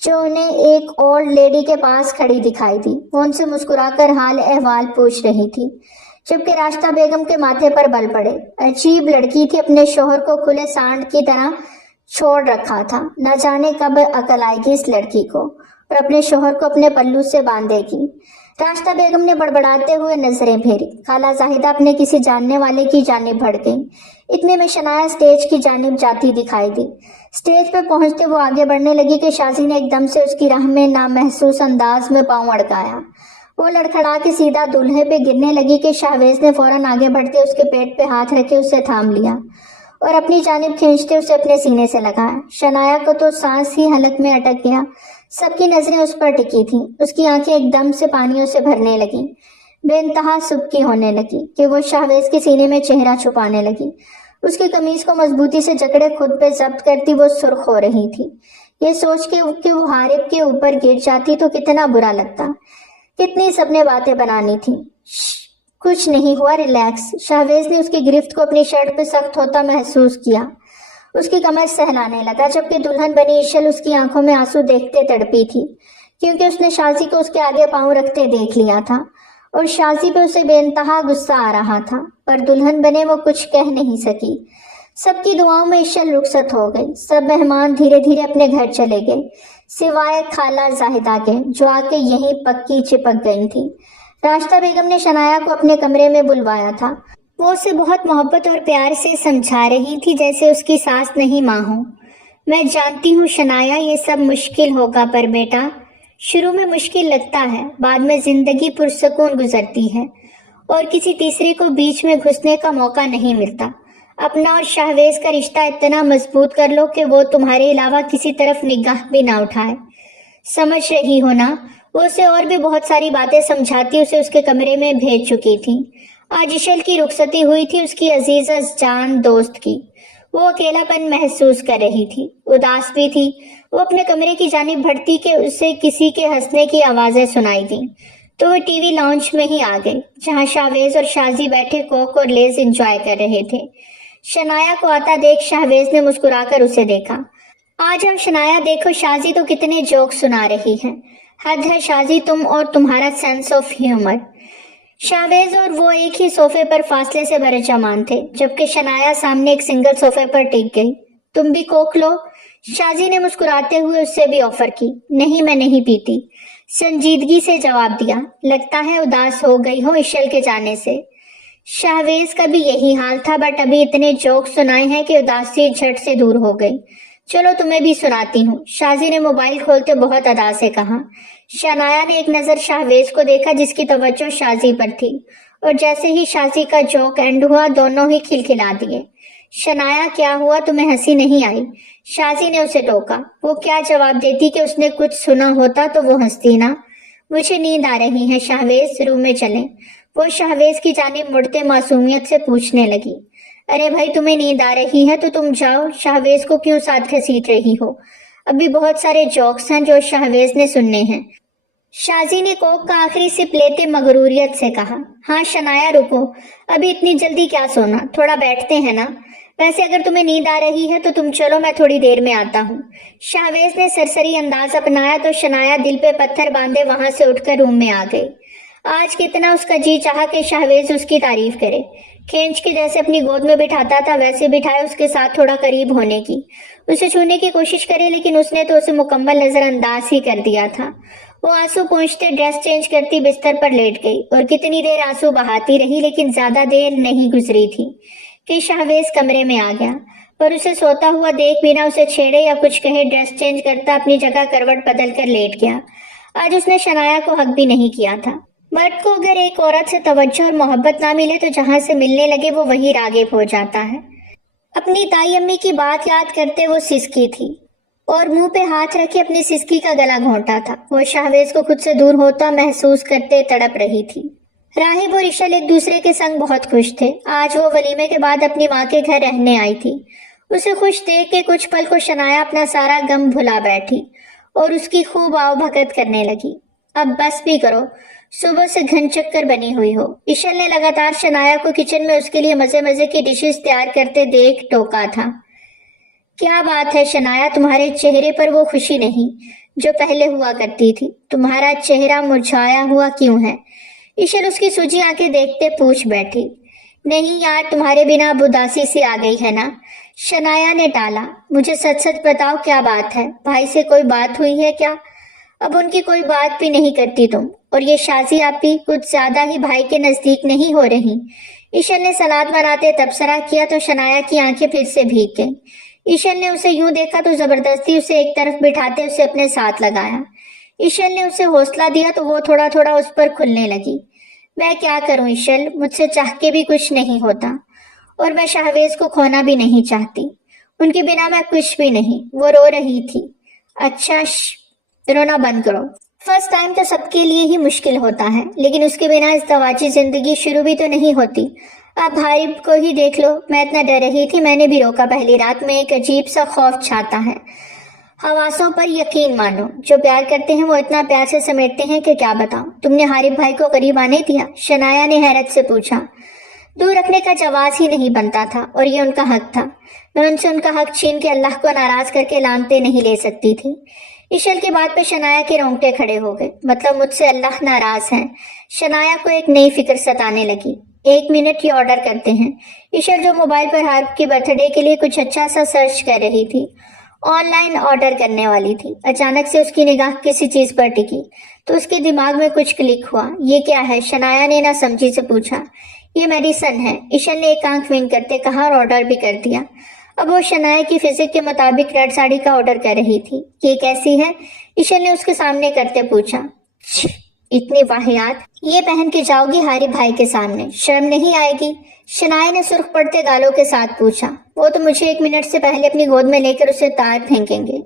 جو انہیں ایک اولڈ لیڈی کے پاس کھڑی دکھائی دی۔ وہ ان سے مسکرا کر حال احوال پوچھ رہی تھی، جبکہ راشدہ بیگم کے ماتھے پر بل پڑے۔ عجیب لڑکی تھی، اپنے شوہر کو کھلے سانڈ کی طرح چھوڑ رکھا تھا۔ نہ جانے کب عقل آئے گی اس لڑکی کو اور اپنے شوہر کو اپنے پلو سے باندھے گی۔ راشدہ بیگم نے بڑبڑاتے ہوئے نظریں پھیری۔ خالہ زاہدہ اپنے کسی جاننے والے کی جانب بڑھ گئی۔ اتنے میں شنایا اسٹیج کی جانب جاتی دکھائی دی۔ اسٹیج پہ پہنچتے وہ آگے بڑھنے لگی کہ شازی نے ایک دم سے اس کی راہ میں نامحسوس انداز میں پاؤں اڑکایا۔ وہ لڑکھڑا کے سیدھا دولہے پہ گرنے لگی کہ شہویز نے فوراً آگے بڑھتے اس کے پیٹ پہ ہاتھ رکھے اسے تھام لیا اور اپنی جانب کھینچتے اسے اپنے سینے سے لگایا۔ شنایا کو تو سانس ہی حلق میں اٹک گیا۔ سب کی نظریں اس پر ٹکی تھیں۔ اس کی آنکھیں ایک دم سے پانیوں سے بھرنے لگیں، بے انتہا سبکی ہونے لگی کہ وہ شہویز کے سینے میں چہرہ چھپانے لگی۔ اس کی قمیض کو مضبوطی سے جکڑے خود پہ ضبط کرتی وہ سرخ ہو رہی تھی۔ یہ سوچ کے کہ وہ حارب کے اوپر گر جاتی تو کتنا برا لگتا۔ کتنی سب نے باتیں بنانی تھی۔ کچھ نہیں ہوا، ریلیکس۔ شہویز نے اس کی گرفت کو اپنی شرٹ پہ سخت ہوتا محسوس کیا۔ اس کی کمر سہلانے لگا، جبکہ دلہن بنی اشل اس کی آنکھوں میں آنسو دیکھتے تڑپی تھی، کیونکہ اس نے شازی کو اس کے آگے پاؤں رکھتے دیکھ لیا تھا اور شازی پہ اسے بے انتہا غصہ آ رہا تھا، پر دلہن بنے وہ کچھ کہہ نہیں سکی۔ سب کی دعاؤں میں اشل رخصت ہو گئی۔ سب مہمان دھیرے دھیرے اپنے گھر چلے گئے، سوائے خالہ زاہدہ کے، جو آ کے یہیں پکی چپک گئی تھی۔ راشدہ بیگم نے شنایا کو اپنے کمرے میں بلوایا تھا۔ وہ اسے بہت محبت اور پیار سے سمجھا رہی تھی جیسے اس کی ساس نہیں ماں ہو۔ میں جانتی ہوں شنایا یہ سب مشکل ہوگا، پر بیٹا شروع میں مشکل لگتا ہے، بعد میں زندگی پرسکون گزرتی ہے اور کسی تیسرے کو بیچ میں گھسنے کا موقع نہیں ملتا۔ اپنا اور شہویز کا رشتہ اتنا مضبوط کر لو کہ وہ تمہارے علاوہ کسی طرف نگاہ بھی نہ اٹھائے۔ سمجھ رہی ہو نا؟ وہ اسے اور بھی بہت ساری باتیں سمجھاتی اسے اس کے کمرے میں بھیج چکی تھی۔ آج اشل کی رخصتی ہوئی تھی، اس کی عزیز جان دوست کی۔ وہ اکیلا پن محسوس کر رہی تھی، اداس بھی تھی۔ وہ اپنے کمرے کی جانب بڑھتی کہ اسے کسی کے ہنسنے کی آوازیں سنائی دیں، تو وہ ٹی وی لاؤنج میں ہی آ گئی، جہاں شہویز اور شازی بیٹھے کوک اور لیز انجوائے کر رہے تھے۔ شنایا کو آتا دیکھ شہویز نے مسکرا کر اسے دیکھا۔ آج ہم شنایا دیکھو شازی تو کتنے جوک سنا رہی ہے۔ حد ہے شازی تم اور تمہارا سینس آف ہیومر۔ شہویز اور وہ ایک ہی صوفے پر فاصلے سے برجمان تھے، جبکہ شنایا سامنے ایک سنگل صوفے پر ٹک گئی۔ تم بھی کوک لو؟ شازی نے مسکراتے ہوئے اس سے بھی آفر کی۔ نہیں، میں نہیں پیتی، سنجیدگی سے جواب دیا۔ لگتا ہے اداس ہو گئی ہو اشل کے جانے سے۔ شہویز کا بھی یہی حال تھا، بٹ ابھی اتنے جوک سنائے ہیں کہ اداسی جھٹ سے دور ہو گئی۔ چلو تمہیں بھی سناتی ہوں، شازی نے موبائل کھولتے بہت ادا سے کہا۔ شنایا نے ایک نظر شہویز کو دیکھا جس کی توجہ شازی پر تھی، اور جیسے ہی شازی کا جوک اینڈ ہوا دونوں ہی کھلکھلا دیے۔ شنایا کیا ہوا، تمہیں ہنسی نہیں آئی؟ شازی نے اسے ٹوکا۔ وہ کیا جواب دیتی کہ اس نے کچھ سنا ہوتا تو وہ ہنستی نا۔ مجھے نیند آ رہی ہے شہویز، روم میں چلیں۔ وہ شہویز کی جانب مڑتے معصومیت سے پوچھنے لگی۔ ارے بھائی تمہیں نیند آ رہی ہے تو تم جاؤ، شہویز کو کیوں ساتھ گھسیٹ رہی ہو؟ ابھی بہت سارے جوکس ہیں جو شہویز نے سننے ہیں۔ شازی نے کوک کا آخری سپ لیتے مغروریت سے کہا۔ ہاں شنایا رکو، ابھی اتنی جلدی کیا سونا، تھوڑا بیٹھتے ہیں نا۔ ویسے اگر تمہیں نیند آ رہی ہے تو تم چلو، میں تھوڑی دیر میں آتا ہوں۔ شہویز نے سرسری انداز اپنایا تو شنایا دل پہ پتھر باندھے وہاں سے اٹھ کر روم میں آ گئی۔ آج کتنا اس کا جی چاہا کہ شہویز اس کی تعریف کرے، کھینچ کے جیسے اپنی گود میں بٹھاتا تھا ویسے بٹھائے اس کے ساتھ تھوڑا قریب ہونے کی، اسے چھونے کی کوشش کرے، لیکن اس نے تو اسے مکمل نظر انداز ہی کر دیا تھا۔ وہ آنسو پہنچتے ڈریس چینج کرتی بستر پر لیٹ گئی اور کتنی دیر آنسو بہاتی رہی، لیکن زیادہ دیر نہیں گزری تھی کہ شہویز کمرے میں آ گیا، پر اسے سوتا ہوا دیکھ بنا اسے چھیڑے یا کچھ کہے ڈریس چینج کرتا اپنی جگہ کروٹ بدل کر لیٹ گیا۔ آج اس نے شنایا کو حق بھی نہیں کیا تھا۔ مرد کو اگر ایک عورت سے توجہ اور محبت نہ ملے تو جہاں سے ملنے لگے وہ وہی راغب ہو جاتا ہے۔ اپنی تائی امی کی بات یاد کرتے وہ سسکی تھی اور منہ پہ ہاتھ رکھے اپنی سسکی کا گلا گھونٹا تھا۔ وہ شہویز کو خود سے دور ہوتا محسوس کرتے تڑپ رہی تھی۔ راہب اور اشل ایک دوسرے کے سنگ بہت خوش تھے۔ آج وہ ولیمے کے بعد اپنی ماں کے گھر رہنے آئی تھی۔ اسے خوش دیکھ کے کچھ پل کو شنایا اپنا سارا غم بھلا بیٹھی اور اس کی خوب آؤ بھگت کرنے لگی۔ اب بس بھی کرو، صبح سے گھن چکر بنی ہوئی ہو۔ اشل نے لگاتار شنایا کو کچن میں اس کے لیے مزے مزے کی ڈشز تیار کرتے دیکھ ٹوکا تھا۔ کیا بات ہے شنایا، تمہارے چہرے پر وہ خوشی نہیں جو پہلے ہوا کرتی تھی۔ تمہارا چہرہ مرجھایا ہوا کیوں ہے؟ ایشل اس کی سوجی آنکھیں دیکھتے پوچھ بیٹھی۔ نہیں یار، تمہارے بنا اب اداسی سی آ گئی ہے نا؟ شنایا نے ٹالا۔ مجھے سچ سچ بتاؤ، کیا بات ہے؟ بھائی سے کوئی بات ہوئی ہے کیا؟ اب ان کی کوئی بات بھی نہیں کرتی تم، اور یہ شازی آپی کچھ زیادہ ہی بھائی کے نزدیک نہیں ہو رہی؟ ایشل نے سلاد بناتے تبصرہ کیا تو شنایا کی آنکھیں پھر سے بھیگ گئیں۔ ایشل نے اسے یوں دیکھا تو زبردستی اسے ایک طرف بٹھاتے اسے اپنے ساتھ لگایا۔ ایشل نے اسے حوصلہ دیا تو وہ تھوڑا تھوڑا اس پر کھلنے لگی۔ میں کیا کروں ایشل، مجھ سے چاہ کے بھی کچھ نہیں ہوتا، اور میں شہویز کو کھونا بھی نہیں چاہتی۔ ان کے بنا میں کچھ بھی نہیں۔ وہ رو رہی تھی۔ اچھا رونا بند کرو۔ فرسٹ ٹائم تو سب کے لیے ہی مشکل ہوتا ہے، لیکن اس کے بنا ازدواجی زندگی شروع بھی تو نہیں ہوتی۔ اب بھائی کو ہی دیکھ لو، میں اتنا ڈر رہی تھی میں نے بھی روکا۔ پہلی رات میں ایک عجیب سا خوف چھاتا ہے۔ حواسوں پر یقین مانو، جو پیار کرتے ہیں وہ اتنا پیار سے سمیٹتے ہیں کہ کیا بتاؤں۔ تم نے حارب بھائی کو قریب آنے دیا؟ شنایا نے حیرت سے پوچھا۔ دور رکھنے کا جواز ہی نہیں بنتا تھا، اور یہ ان کا حق تھا۔ میں ان سے ان کا حق چھین کے اللہ کو ناراض کر کے لعنتیں نہیں لے سکتی تھی۔ ایشل کی بات پہ شنایا کے رونگٹے کھڑے ہو گئے۔ مطلب مجھ سے اللہ ناراض ہے؟ شنایا کو ایک نئی فکر ستانے لگی۔ 1 منٹ، یہ آرڈر کرتے ہیں۔ ایشل جو موبائل پر حارب کے برتھ ڈے کے لیے کچھ اچھا سا سرچ کر رہی تھی، آن لائن آرڈر کرنے والی تھی، اچانک سے اس کی نگاہ کسی چیز پر ٹکی تو اس کے دماغ میں کچھ کلک ہوا۔ یہ کیا ہے؟ شنایا نے نہ سمجھی سے پوچھا۔ یہ میڈیسن ہے، ایشل نے ایک آنکھ ونک کرتے کہا، اور آرڈر بھی کر دیا۔ اب وہ شنایا کی فزک کے مطابق ریڈ ساڑی کا آرڈر کر رہی تھی۔ یہ کیسی ہے؟ ایشل نے اس کے سامنے کرتے پوچھا۔ اتنی واہیات، یہ پہن کے جاؤ گی حارب بھائی کے سامنے، شرم نہیں آئے گی؟ شنایا نے سرخ پڑتے گالوں کے ساتھ پوچھا۔ وہ تو مجھے 1 منٹ سے پہلے اپنی گود میں لے کر اسے تار پھینکیں گے،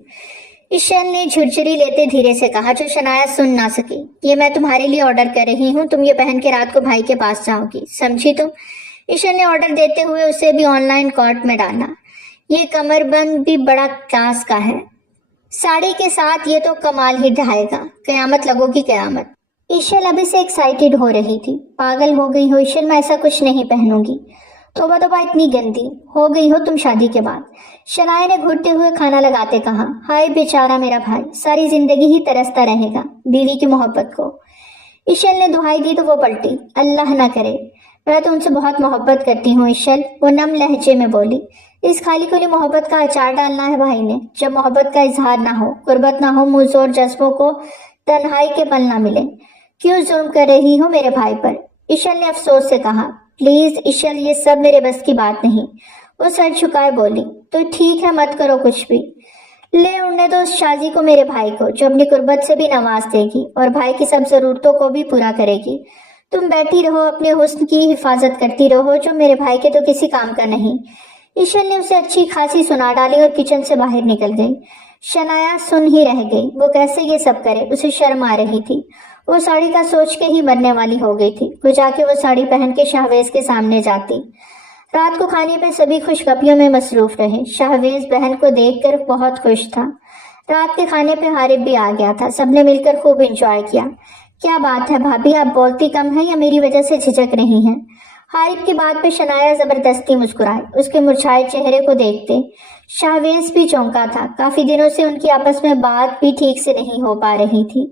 ایشل نے جھرجھری لیتے دھیرے سے کہا، جو شنایا سن نہ سکی۔ یہ میں تمہارے لیے آرڈر کر رہی ہوں، تم یہ پہن کے رات کو بھائی کے پاس جاؤ گی، سمجھی تم؟ ایشل نے آرڈر دیتے ہوئے اسے بھی آن لائن کارٹ میں ڈالا۔ یہ کمر بند بھی بڑا کلاس کا ہے، ساڑی کے ساتھ یہ تو کمال ہی ڈھائے گا، قیامت لگو گی قیامت۔ ایشل ابھی سے ایکسائٹیڈ ہو رہی تھی۔ پاگل ہو گئی ہو ایشل، میں ایسا کچھ نہیں پہنوں گی۔ توبہ توبہ، اتنی گندی ہو گئی ہو تم شادی کے بعد، شنایا نے گھٹتے ہوئے کھانا لگاتے کہا۔ ہائے بیچارہ میرا بھائی، ساری زندگی ہی ترستا رہے گا بیوی کی محبت کو۔ ایشل نے دہائی دی تو وہ پلٹی۔ اللہ نہ کرے، میں تو ان سے بہت محبت کرتی ہوں ایشل، وہ نم لہجے میں بولی۔ اس خالی کھلی محبت کا اچار ڈالنا ہے بھائی نے، جب محبت کا اظہار نہ ہو، قربت نہ ہو، منہ زور جذبوں کو تنہائی کے پل نہ ملے۔ کیوں ظلم کر رہی ہو میرے بھائی پر؟ ایشل نے افسوس سے کہا۔ پلیز ایشل، یہ سب میرے بس کی بات نہیں، وہ سر جھکائے بولی۔ تو ٹھیک ہے، مت کرو کچھ بھی، لے اڑنے دو اس شازی کو میرے بھائی کو، جو اپنی قربت سے بھی نواز دے گی اور بھائی کی سب ضرورتوں کو بھی پورا کرے گی۔ تم بیٹھی رہو، اپنے حسن کی حفاظت کرتی رہو، جو میرے بھائی کے تو کسی کام کا نہیں۔ ایشل نے اسے اچھی خاصی سنا ڈالی اور کچن سے باہر نکل گئی۔ شنایا سن ہی رہ گئی، وہ کیسے یہ سب کرے، اسے شرم آ رہی تھی۔ وہ ساڑی کا سوچ کے ہی مرنے والی ہو گئی تھی۔ وہ جا کے وہ ساڑی پہن کے شہویز کے سامنے جاتی۔ رات کو کھانے پہ سبھی خوش گپیوں میں مصروف رہے۔ شہویز بہن کو دیکھ کر بہت خوش تھا۔ رات کے کھانے پہ حارب بھی آ گیا تھا، سب نے مل کر خوب انجوائے کیا۔ کیا بات ہے بھابھی، آپ بولتی کم ہے یا میری وجہ سے جھجک رہی ہیں؟ حارب کی بات پہ شنایا زبردستی مسکرائے۔ اس کے مرجھائے چہرے کو دیکھتے شہویز بھی چونکا تھا۔ کافی دنوں سے ان کی آپس میں بات بھی ٹھیک سے نہیں ہو پا رہی تھی۔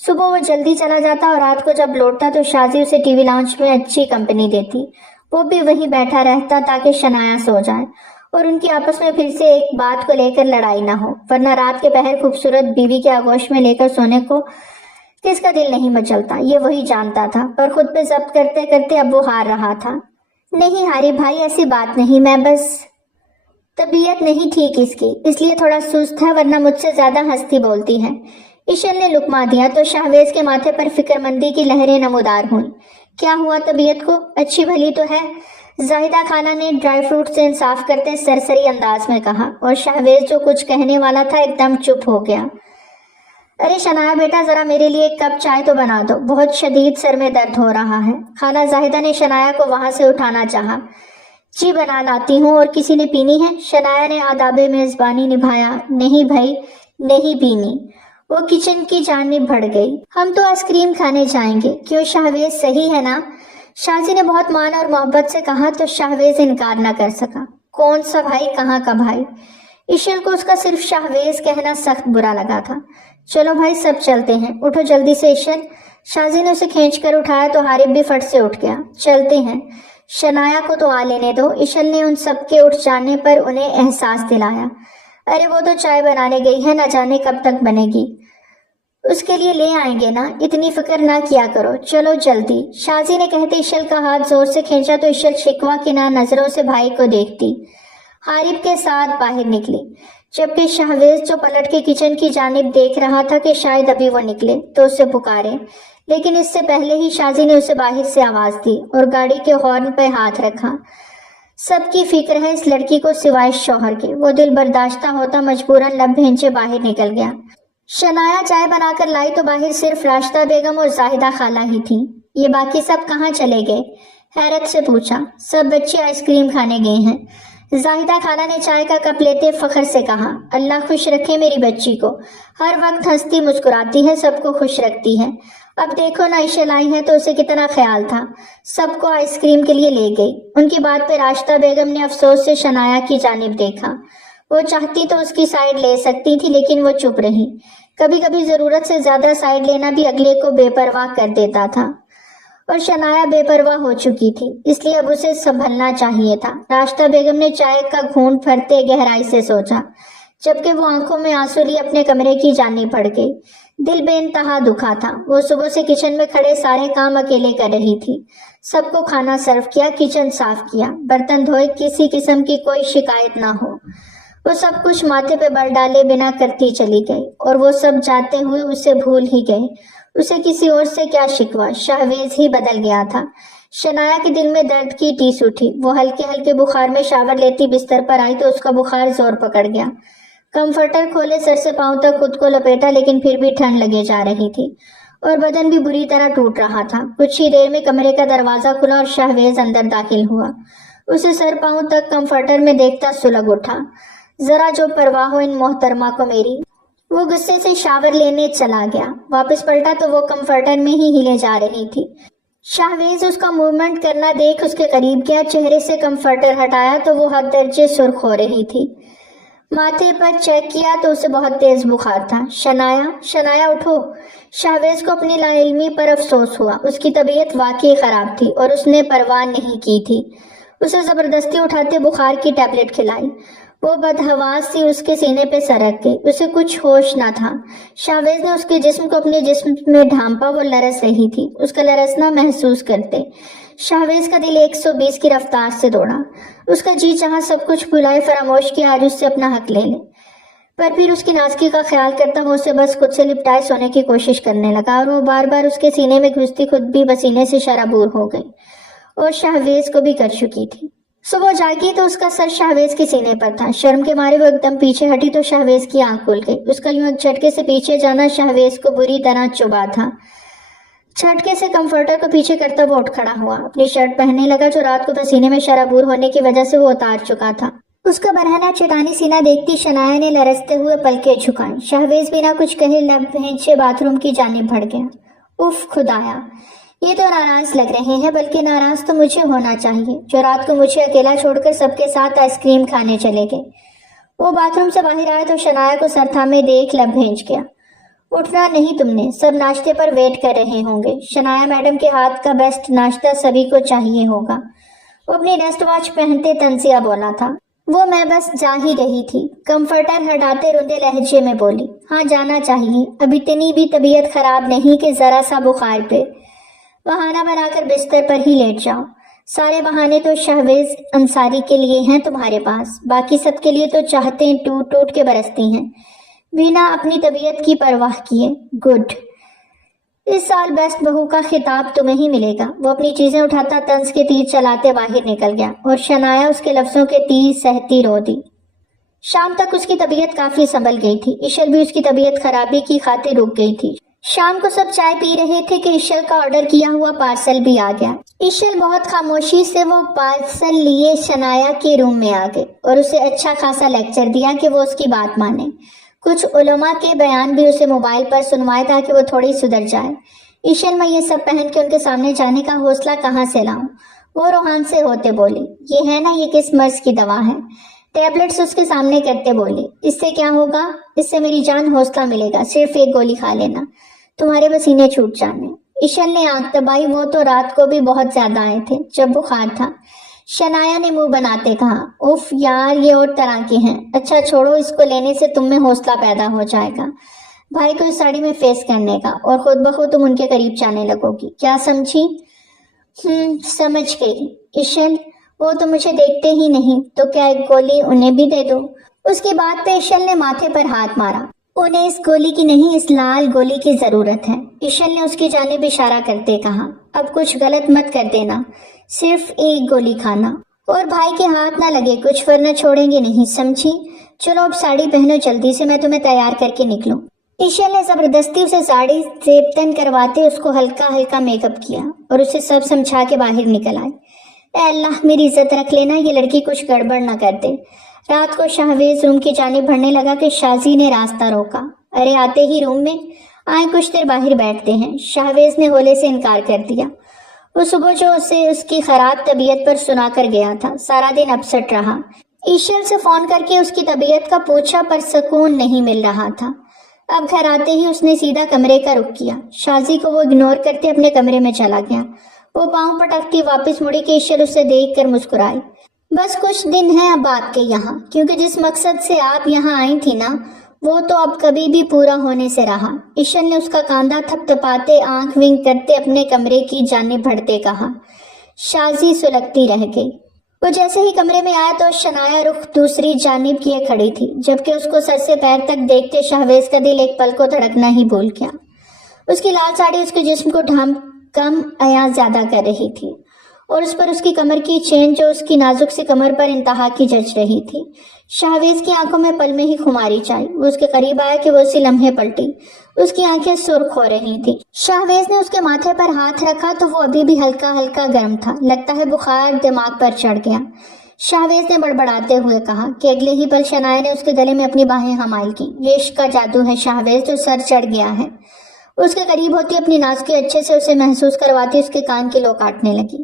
صبح وہ جلدی چلا جاتا اور رات کو جب لوٹتا تو شازی اسے ٹی وی لاؤنج میں اچھی کمپنی دیتی۔ وہ بھی وہیں بیٹھا رہتا تاکہ شنایا سو جائے اور ان کی آپس میں پھر سے ایک بات کو لے کر لڑائی نہ ہو، ورنہ رات کے پہر خوبصورت بیوی کے آغوش میں لے کر سونے کو کس کا دل نہیں مچلتا، یہ وہی جانتا تھا، پر خود پہ ضبط کرتے کرتے اب وہ ہار رہا تھا۔ نہیں ہاری بھائی، ایسی بات نہیں، میں بس طبیعت نہیں ٹھیک اس کی، اس لیے تھوڑا سست ہے، ورنہ مجھ سے زیادہ ہنستی بولتی ہے۔ ایشل نے لقمہ دیا تو شہویز کے ماتھے پر فکر مندی کی لہریں نمودار ہوئیں۔ کیا ہوا طبیعت کو؟ اچھی بھلی تو ہے، زاہدہ خالہ نے ڈرائی فروٹ سے انصاف کرتے سرسری انداز میں کہا، اور شہویز جو کچھ کہنے والا تھا ایک دم چپ ہو گیا۔ ارے شنایا بیٹا، ذرا میرے لیے 1 کپ چائے تو بنا دو، بہت شدید سر میں درد ہو رہا ہے۔ خالہ زاہدہ نے شنایا کو وہاں سے اٹھانا چاہا۔ جی بنا لاتی ہوں، اور کسی نے پینی ہے؟ شنایا نے آداب میزبانی نبھایا۔ نہیں بھائی، نہیں پینی۔ وہ کچن کی جانب بڑھ گئی۔ ہم تو آئس کریم کھانے جائیں گے، کیوں شہویز صحیح ہے نا؟ شازی نے بہت مان اور محبت سے کہا تو شہویز انکار نہ کر سکا۔ کون سا بھائی، کہاں کا بھائی؟ اشل کو اس کا صرف شاہویز کہنا سخت برا لگا تھا۔ چلو بھائی سب چلتے ہیں، اٹھو جلدی سے اشل۔ شازی نے اسے کھینچ کر اٹھایا تو حارب بھی فٹ سے اٹھ گیا۔ چلتے ہیں، شنایا کو تو آ لینے دو۔ اشل نے ان سب کے اٹھ جانے پر انہیں احساس دلایا۔ ارے وہ تو چائے بنانے گئی ہے، نہ جانے کب تک بنے گی، اس کے لیے لے آئیں گے نا، اتنی فکر نہ کیا کرو، چلو جلدی۔ شازی نے کہتے اشل کا ہاتھ زور سے کھینچا تو اشل شکوہ کی نظروں سے بھائی کو دیکھتی حارب کے ساتھ باہر نکلی، جبکہ شاہویز جو پلٹ کے کچن کی جانب دیکھ رہا تھا کہ شاید ابھی وہ نکلے تو اسے پکارے، لیکن اس سے پہلے ہی شازی نے اسے باہر سے آواز دی اور گاڑی کے ہارن پہ ہاتھ رکھا۔ سب کی فکر ہے اس لڑکی کو سوائے شوہر کے۔ وہ دل برداشتہ ہوتا مجبوراً لب بھینچے باہر نکل گیا۔ شنایا چائے بنا کر لائی تو باہر صرف راشدہ بیگم اور زاہدہ خالہ ہی تھیں۔ یہ باقی سب کہاں چلے گئے؟ حیرت سے پوچھا۔ سب بچے آئس کریم کھانے گئے ہیں، زاہدہ خالہ نے چائے کا کپ لیتے فخر سے کہا۔ اللہ خوش رکھے میری بچی کو، ہر وقت ہنستی مسکراتی ہے، سب کو خوش رکھتی ہے۔ اب دیکھو نا اشل آئی ہے تو اسے کتنا خیال تھا، سب کو آئس کریم کے لیے لے گئی۔ ان کی بات پہ راشدہ بیگم نے افسوس سے شنایا کی جانب دیکھا۔ وہ چاہتی تو اس کی سائیڈ لے سکتی تھی لیکن وہ چپ رہی۔ کبھی کبھی ضرورت سے زیادہ سائیڈ لینا بھی اگلے کو بے پرواہ کر دیتا تھا، اور شنایا بے پرواہ ہو چکی تھی، اس لیے اب اسے سنبھلنا چاہیے تھا۔ راشدہ بیگم نے چائے کا گھونٹ بھرتے گہرائی سے سوچا، جبکہ وہ آنکھوں میں آنسو لیے اپنے کمرے کی جانب بڑھ گئی۔ دل بے انتہا دکھا تھا۔ وہ صبح سے کچن میں کھڑے سارے کام اکیلے کر رہی تھی۔ سب کو کھانا سرو کیا، کچن صاف کیا، برتن دھوئے، کسی قسم کی کوئی شکایت نہ ہو۔ وہ سب کچھ ماتھے پہ بر ڈالے بنا کرتی چلی گئی، اور وہ سب جاتے ہوئے اسے بھول ہی گئے۔ اسے کسی اور سے کیا شکوہ، شاہویز ہی بدل گیا تھا۔ شنایا کے دل میں درد کی ٹیس اٹھی۔ وہ ہلکے ہلکے بخار میں شاور لیتی بستر پر آئی تو اس کا بخار زور پکڑ گیا۔ کمفرٹر کھولے، سر سے پاؤں تک خود کو لپیٹا، لیکن پھر بھی ٹھنڈ لگے جا رہی تھی اور بدن بھی بری طرح ٹوٹ رہا تھا۔ کچھ ہی دیر میں کمرے کا دروازہ کھلا اور شاہویز اندر داخل ہوا۔ اسے سر پاؤں تک کمفرٹر میں دیکھتا سلگ اٹھا۔ ذرا جو پرواہ ہو ان محترمہ کو میری۔ وہ غصے سے شاور لینے چلا گیا۔ واپس پلٹا تو وہ کمفرٹر میں ہی ہلے جا رہی تھی۔ شاہویز اس کا موومنٹ کرنا دیکھ اس کے قریب گیا، چہرے سے کمفرٹر ہٹایا تو وہ حد درجے سرخ ہو رہی تھی۔ ماتھے پر چیک کیا تو اسے بہت تیز بخار تھا۔ شنایا اٹھو۔ شاہویز کو اپنی لا علمی پر افسوس ہوا۔ اس کی طبیعت واقعی خراب تھی اور اس نے پرواہ نہیں کی تھی۔ اسے زبردستی اٹھاتے بخار کی ٹیبلٹ کھلائی۔ وہ بدحواس سی اس کے سینے پہ سرک گئی، اسے کچھ ہوش نہ تھا۔ شاہویز نے اس کے جسم کو اپنے جسم میں ڈھانپا، وہ لرز رہی تھی۔ اس کا لرزنا محسوس کرتے شاہویز کا دل 120 کی رفتار سے دوڑا۔ اس کا جی چاہا سب کچھ بھلائے فراموش کیا، آج اس سے اپنا حق لے لے، پر پھر اس کی نازکی کا خیال کرتا وہ اسے بس خود سے لپٹائے سونے کی کوشش کرنے لگا، اور وہ بار بار اس کے سینے میں گھستی خود بھی پسینے سے شرابور ہو گئی اور شاہویز کو بھی کر چکی تھی۔ صبح جاگی تو اس کا سر شاہویز کے سینے پر تھا۔ شرم کے مارے وہ ایک دم پیچھے ہٹی تو شاہویز کی آنکھ کھل گئی۔ اس کا یوں ایک جھٹکے سے پیچھے جانا شاہویز کو بری طرح چبھا تھا۔ جھٹکے سے کمفرٹر کو پیچھے کرتا وہ اٹھ کھڑا ہوا، اپنی شرٹ پہننے لگا جو رات کو پسینے میں شرابور ہونے کی وجہ سے وہ اتار چکا تھا۔ اس کا برہنہ چٹانی سینہ دیکھتی شنایا نے لرزتے ہوئے پلکیں جھکائیں۔ شاہویز بنا کچھ کہے لب بھینچے باتھ روم کی جانب بڑھ گیا۔ اف خدایا، یہ تو ناراض لگ رہے ہیں، بلکہ ناراض تو مجھے ہونا چاہیے جو رات کو مجھے اکیلا چھوڑ کر سب کے ساتھ آئس کریم کھانے چلے گئے۔ وہ باتھ روم سے باہر آئے تو شنایا کو سر تھامے دیکھ لب بھینچ گیا۔ اٹھنا نہیں تم نے، سب ناشتے پر ویٹ کر رہے ہوں گے۔ شنایا میڈم کے ہاتھ کا بیسٹ ناشتہ سبھی کو چاہیے ہوگا۔ وہ اپنی ریسٹ واچ پہنتے تنزیہ بولا تھا۔ وہ میں بس جا ہی رہی تھی، کمفرٹر ہٹاتے روندے لہجے میں بولی۔ ہاں جانا چاہیے، اب اتنی بھی طبیعت خراب نہیں کہ ذرا سا بخار پہ بہانہ بنا کر بستر پر ہی لیٹ جاؤ۔ سارے بہانے تو شاہویز انصاری کے لیے ہیں تمہارے پاس، باقی سب کے لیے تو چاہتے ٹوٹ ٹوٹ کے برستی ہیں بنا اپنی طبیعت کی پرواہ کیے۔ گڈ، اس سال بیسٹ بہو کا خطاب تمہیں ہی ملے گا۔ وہ اپنی چیزیں اٹھاتا طنز کے تیر چلاتے باہر نکل گیا اور شنایا اس کے لفظوں کے تیر سہتی رو دی۔ شام تک اس کی طبیعت کافی سنبھل گئی تھی۔ اشل بھی اس کی طبیعت خرابی کی خاطر رک گئی تھی۔ شام کو سب چائے پی رہے تھے کہ اشل کا آرڈر کیا ہوا پارسل بھی آ گیا۔ اشل بہت خاموشی سے وہ پارسل لیے شنایا کے روم میں آ گئے اور اسے اچھا خاصا لیکچر دیا کہ وہ اس کی بات مانے۔ کچھ علماء کے بیان بھی اسے موبائل پر سنوائے تاکہ وہ تھوڑی سدھر جائے۔ اشل میں یہ سب پہن کے ان کے سامنے جانے کا حوصلہ کہاں سے لاؤں؟ وہ روحان سے ہوتے بولی، یہ ہے نا، یہ کس مرض کی دوا ہے؟ ٹیبلٹس اس کے سامنے کرتے بولے، اس سے کیا ہوگا؟ اس سے میری جان حوصلہ ملے گا، صرف ایک گولی کھا لینا، تمہارے پسینے چھوٹ جانے۔ ایشل نے آنکھ دبائی، وہ تو رات کو بھی بہت زیادہ آئے تھے جب بخار تھا۔ شنایا نے منہ بناتے کہا، اف یار، یہ اور طرح کے ہیں۔ اچھا چھوڑو، اس کو لینے سے تم میں حوصلہ پیدا ہو جائے گا بھائی کو اس ساڑی میں فیس کرنے کا، اور خود بخود تم ان کے قریب جانے لگو گی، کیا سمجھی؟ سمجھ گئی ایشل، وہ تو مجھے دیکھتے ہی نہیں، تو کیا ایک گولی انہیں بھی دے دو؟ اس کی بات پہ ایشل نے ماتھے پر ہاتھ مارا۔ انہیں اس گولی کی نہیں، اس لال گولی کی ضرورت ہے۔ ایشل نے اس کی جانب اشارہ کرتے کہا، اب کچھ غلط مت کر دینا، صرف ایک گولی کھانا، اور بھائی کے ہاتھ نہ لگے کچھ، ورنہ چھوڑیں گے نہیں، سمجھی؟ چلو اب ساڑی پہنو جلدی سے، میں تمہیں تیار کر کے نکلوں۔ ایشل نے زبردستی اسے ساڑی زیب کرواتے اس کو ہلکا ہلکا میک اپ کیا اور اسے سب سمجھا کے باہر نکل آئے۔ اے اللہ، میری عزت رکھ لینا، یہ لڑکی کچھ گڑبڑ نہ کر دے۔ رات کو شاہویز روم کی جانب بڑھنے لگا کہ شازی نے راستہ روکا۔ ارے آتے ہی روم میں آئیں، کچھ دیر باہر بیٹھتے ہیں۔ شاہویز نے ہولے سے انکار کر دیا۔ وہ صبح جو اسے اس کی خراب طبیعت پر سنا کر گیا تھا، سارا دن اپسٹ رہا۔ ایشل سے فون کر کے اس کی طبیعت کا پوچھا، پر سکون نہیں مل رہا تھا۔ اب گھر آتے ہی اس نے سیدھا کمرے کا رخ کیا۔ شازی کو وہ اگنور کرتے اپنے کمرے میں چلا گیا۔ وہ پاؤں پٹکتی واپس مڑی کہ ایشل اسے دیکھ کر مسکرائی۔ بس کچھ دن ہیں اب آپ کے یہاں، کیونکہ جس مقصد سے آپ یہاں آئی تھی نا، وہ تو اب کبھی بھی پورا ہونے سے رہا۔ ایشل نے اس کا کاندھا تھپ تھپاتے آنکھ ونک کرتے اپنے کمرے کی جانب بڑھتے کہا۔ شازی سلگتی رہ گئی۔ وہ جیسے ہی کمرے میں آیا تو شنایا رخ دوسری جانب کیے کھڑی تھی، جبکہ اس کو سر سے پیر تک دیکھتے شاہویز کا دل ایک پل کو دھڑکنا ہی بھول گیا۔ اس کی لال ساڑی اس کے جسم کو ڈھانپ کم عیاں زیادہ کر رہی تھی، اور اس پر اس کی کمر کی چین جو اس کی نازک سی کمر پر انتہا کی جچ رہی تھی۔ شاہویز کی آنکھوں میں پل میں ہی خماری چھائی۔ وہ اس کے قریب آیا کہ وہ اسی لمحے پلٹی۔ اس کی آنکھیں سرخ ہو رہی تھی۔ شاہویز نے اس کے ماتھے پر ہاتھ رکھا تو وہ ابھی بھی ہلکا ہلکا گرم تھا، لگتا ہے بخار دماغ پر چڑھ گیا۔ شاہویز نے بڑبڑاتے ہوئے کہا کہ اگلے ہی پل شنایا نے اس کے گلے میں اپنی باہیں حمائل کی۔ یہ عشق کا جادو ہے شاہویز، جو سر چڑھ گیا ہے۔ اس کے قریب ہوتی اپنی ناز کے اچھے سے اسے محسوس کرواتی اس کے کان کی لو کاٹنے لگی۔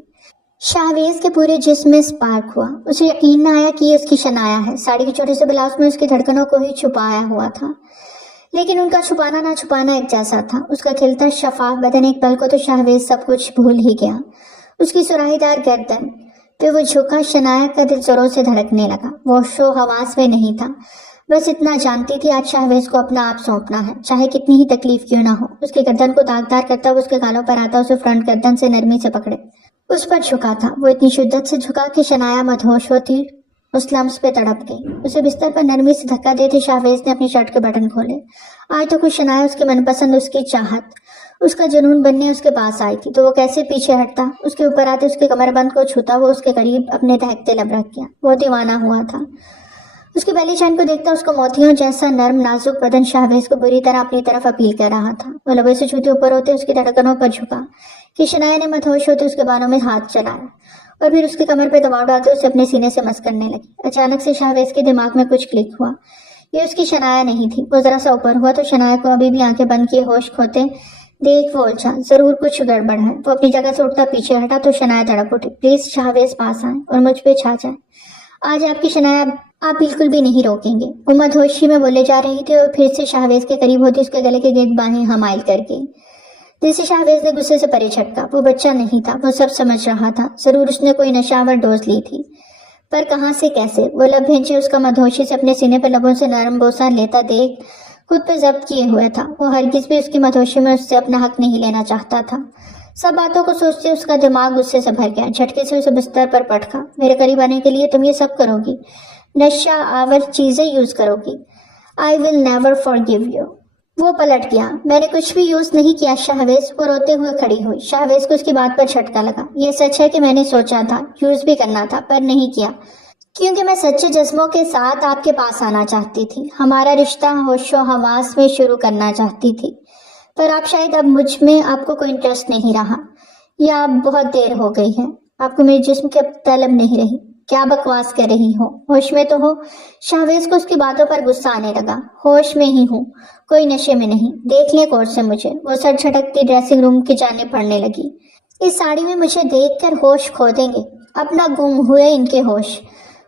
شاہویز کے پورے جسم میں سپارک ہوا۔ اسے یقین نہ آیا کہ یہ اس کی شنایا ہے۔ ساڑی کے چھوٹے سے بلاؤز میں اس کی دھڑکنوں کو ہی چھپایا ہوا تھا، لیکن ان کا چھپانا نہ چھپانا ایک جیسا تھا۔ اس کا کھلتا شفاف بدن ایک پل کو تو شاہویز سب کچھ بھول ہی گیا۔ اس کی سراہی دار گردن پہ وہ جھکا، شنایا کا دل زوروں سے دھڑکنے لگا۔ وہ ہوش و حواس میں نہیں تھا، بس اتنا جانتی تھی آج شاہویز کو اپنا آپ سونپنا ہے، چاہے کتنی ہی تکلیف کیوں نہ ہو۔ اس کی گردن کو داغدار کرتا ہوا اس کے گالوں پر آتا، اسے فرنٹ گردن سے نرمی سے پکڑے اس پر جھکا تھا۔ وہ اتنی شدت سے جھکا کہ شنایا مدہوش ہوتی اس لمس پہ تڑپ گئی۔ اسے بستر پر نرمی سے دھکا دیتے شاہویز نے اپنی شرٹ کے بٹن کھولے۔ آج تو کچھ شنایا اس کی من پسند، اس کی چاہت، اس کا جنون بننے اس کے پاس آئی تھی تو وہ کیسے پیچھے ہٹتا؟ اس کے اوپر آتے اس کے کمر بند کو چھوتا، وہ اس کے قریب اپنے دہکتے لب رکھ گیا۔ وہ دیوانہ ہوا تھا۔ اس کی بیلی چین کو دیکھتا اس کو موتیوں جیسا نرم نازک بدن شاہویز کو بری طرح اپنی طرف اپیل کر رہا تھا۔ وہ لبوں سے چھوتے اوپر ہوتے اس کی دھڑکنوں پر جھکا کہ شنایا نے مدہوش ہوتے اس کے بالوں میں ہاتھ چلایا اور پھر اس کی کمر پہ دباؤ ڈالتے اسے اپنے سینے سے مس کرنے لگی۔ اچانک سے شاہویز کے دماغ میں کچھ کلک ہوا۔ یہ اس کی شنایا نہیں تھی۔ وہ ذرا سا اوپر ہوا تو شنایا کو ابھی بھی آنکھیں بند کیے ہوش کھوتے دیکھ وہ الجھا۔ ضرور کچھ گڑبڑ ہے۔ وہ اپنی جگہ سے اٹھتا پیچھے ہٹا تو شنایا تڑپ اٹھی۔ پلیز شاہویز پاس آئیں اور مجھ پہ چھا جائیں، آج آپ کی شنایا آپ بالکل بھی نہیں روکیں گے۔ وہ مدہوشی میں بولے جا رہی تھی اور پھر سے شاہویز کے قریب ہوتی اس کے گلے کے گرد باہیں حمائل کر گئی، جسے شاہویز نے غصے سے پرے چھٹکا۔ وہ بچہ نہیں تھا، وہ سب سمجھ رہا تھا۔ ضرور اس نے کوئی نشاور ڈوز لی تھی، پر کہاں سے کیسے؟ وہ لب بھینچے اس کا مدہوشی سے اپنے سینے پر لبوں سے نرم بوسہ لیتا دیکھ خود پہ ضبط کیے ہوئے تھا۔ وہ ہرگز بھی اس کی مدہوشی میں اس سے اپنا حق نہیں لینا چاہتا تھا۔ سب باتوں کو سوچتے اس کا دماغ غصے سے بھر گیا۔ جھٹکے سے اسے بستر پر پٹکا۔ میرے قریب آنے کے لیے تم یہ سب کرو گی؟ نشہ آور چیزیں یوز کرو گی؟ I will never forgive you۔ وہ پلٹ گیا۔ میں نے کچھ بھی یوز نہیں کیا شاہویز۔ وہ روتے ہوئے کھڑی ہوئی۔ شاہویز کو اس کی بات پر جھٹکا لگا۔ یہ سچ ہے کہ میں نے سوچا تھا یوز بھی کرنا تھا، پر نہیں کیا، کیونکہ میں سچے جذبوں کے ساتھ آپ کے پاس آنا چاہتی تھی، ہمارا رشتہ ہوش و حواس میں شروع کرنا چاہتی تھی، پر آپ شاید اب مجھ میں آپ کو کوئی انٹرسٹ نہیں رہا، یا اب بہت دیر ہو گئی ہے، آپ کو میرے جسم کی اب طلب نہیں رہی۔ کیا بکواس کر رہی ہو؟ ہوش میں تو ہو؟ شاہویز کو اس کی باتوں پر غصہ آنے لگا۔ ہوش میں ہی ہوں، کوئی نشے میں نہیں۔ دیکھ لیں غور سے مجھے۔ وہ سر جھٹکتی ڈریسنگ روم کی جانب بڑھنے لگی۔ اس ساڑی میں مجھے دیکھ کر ہوش کھو دیں گے، اپنا گم ہوئے ان کے ہوش۔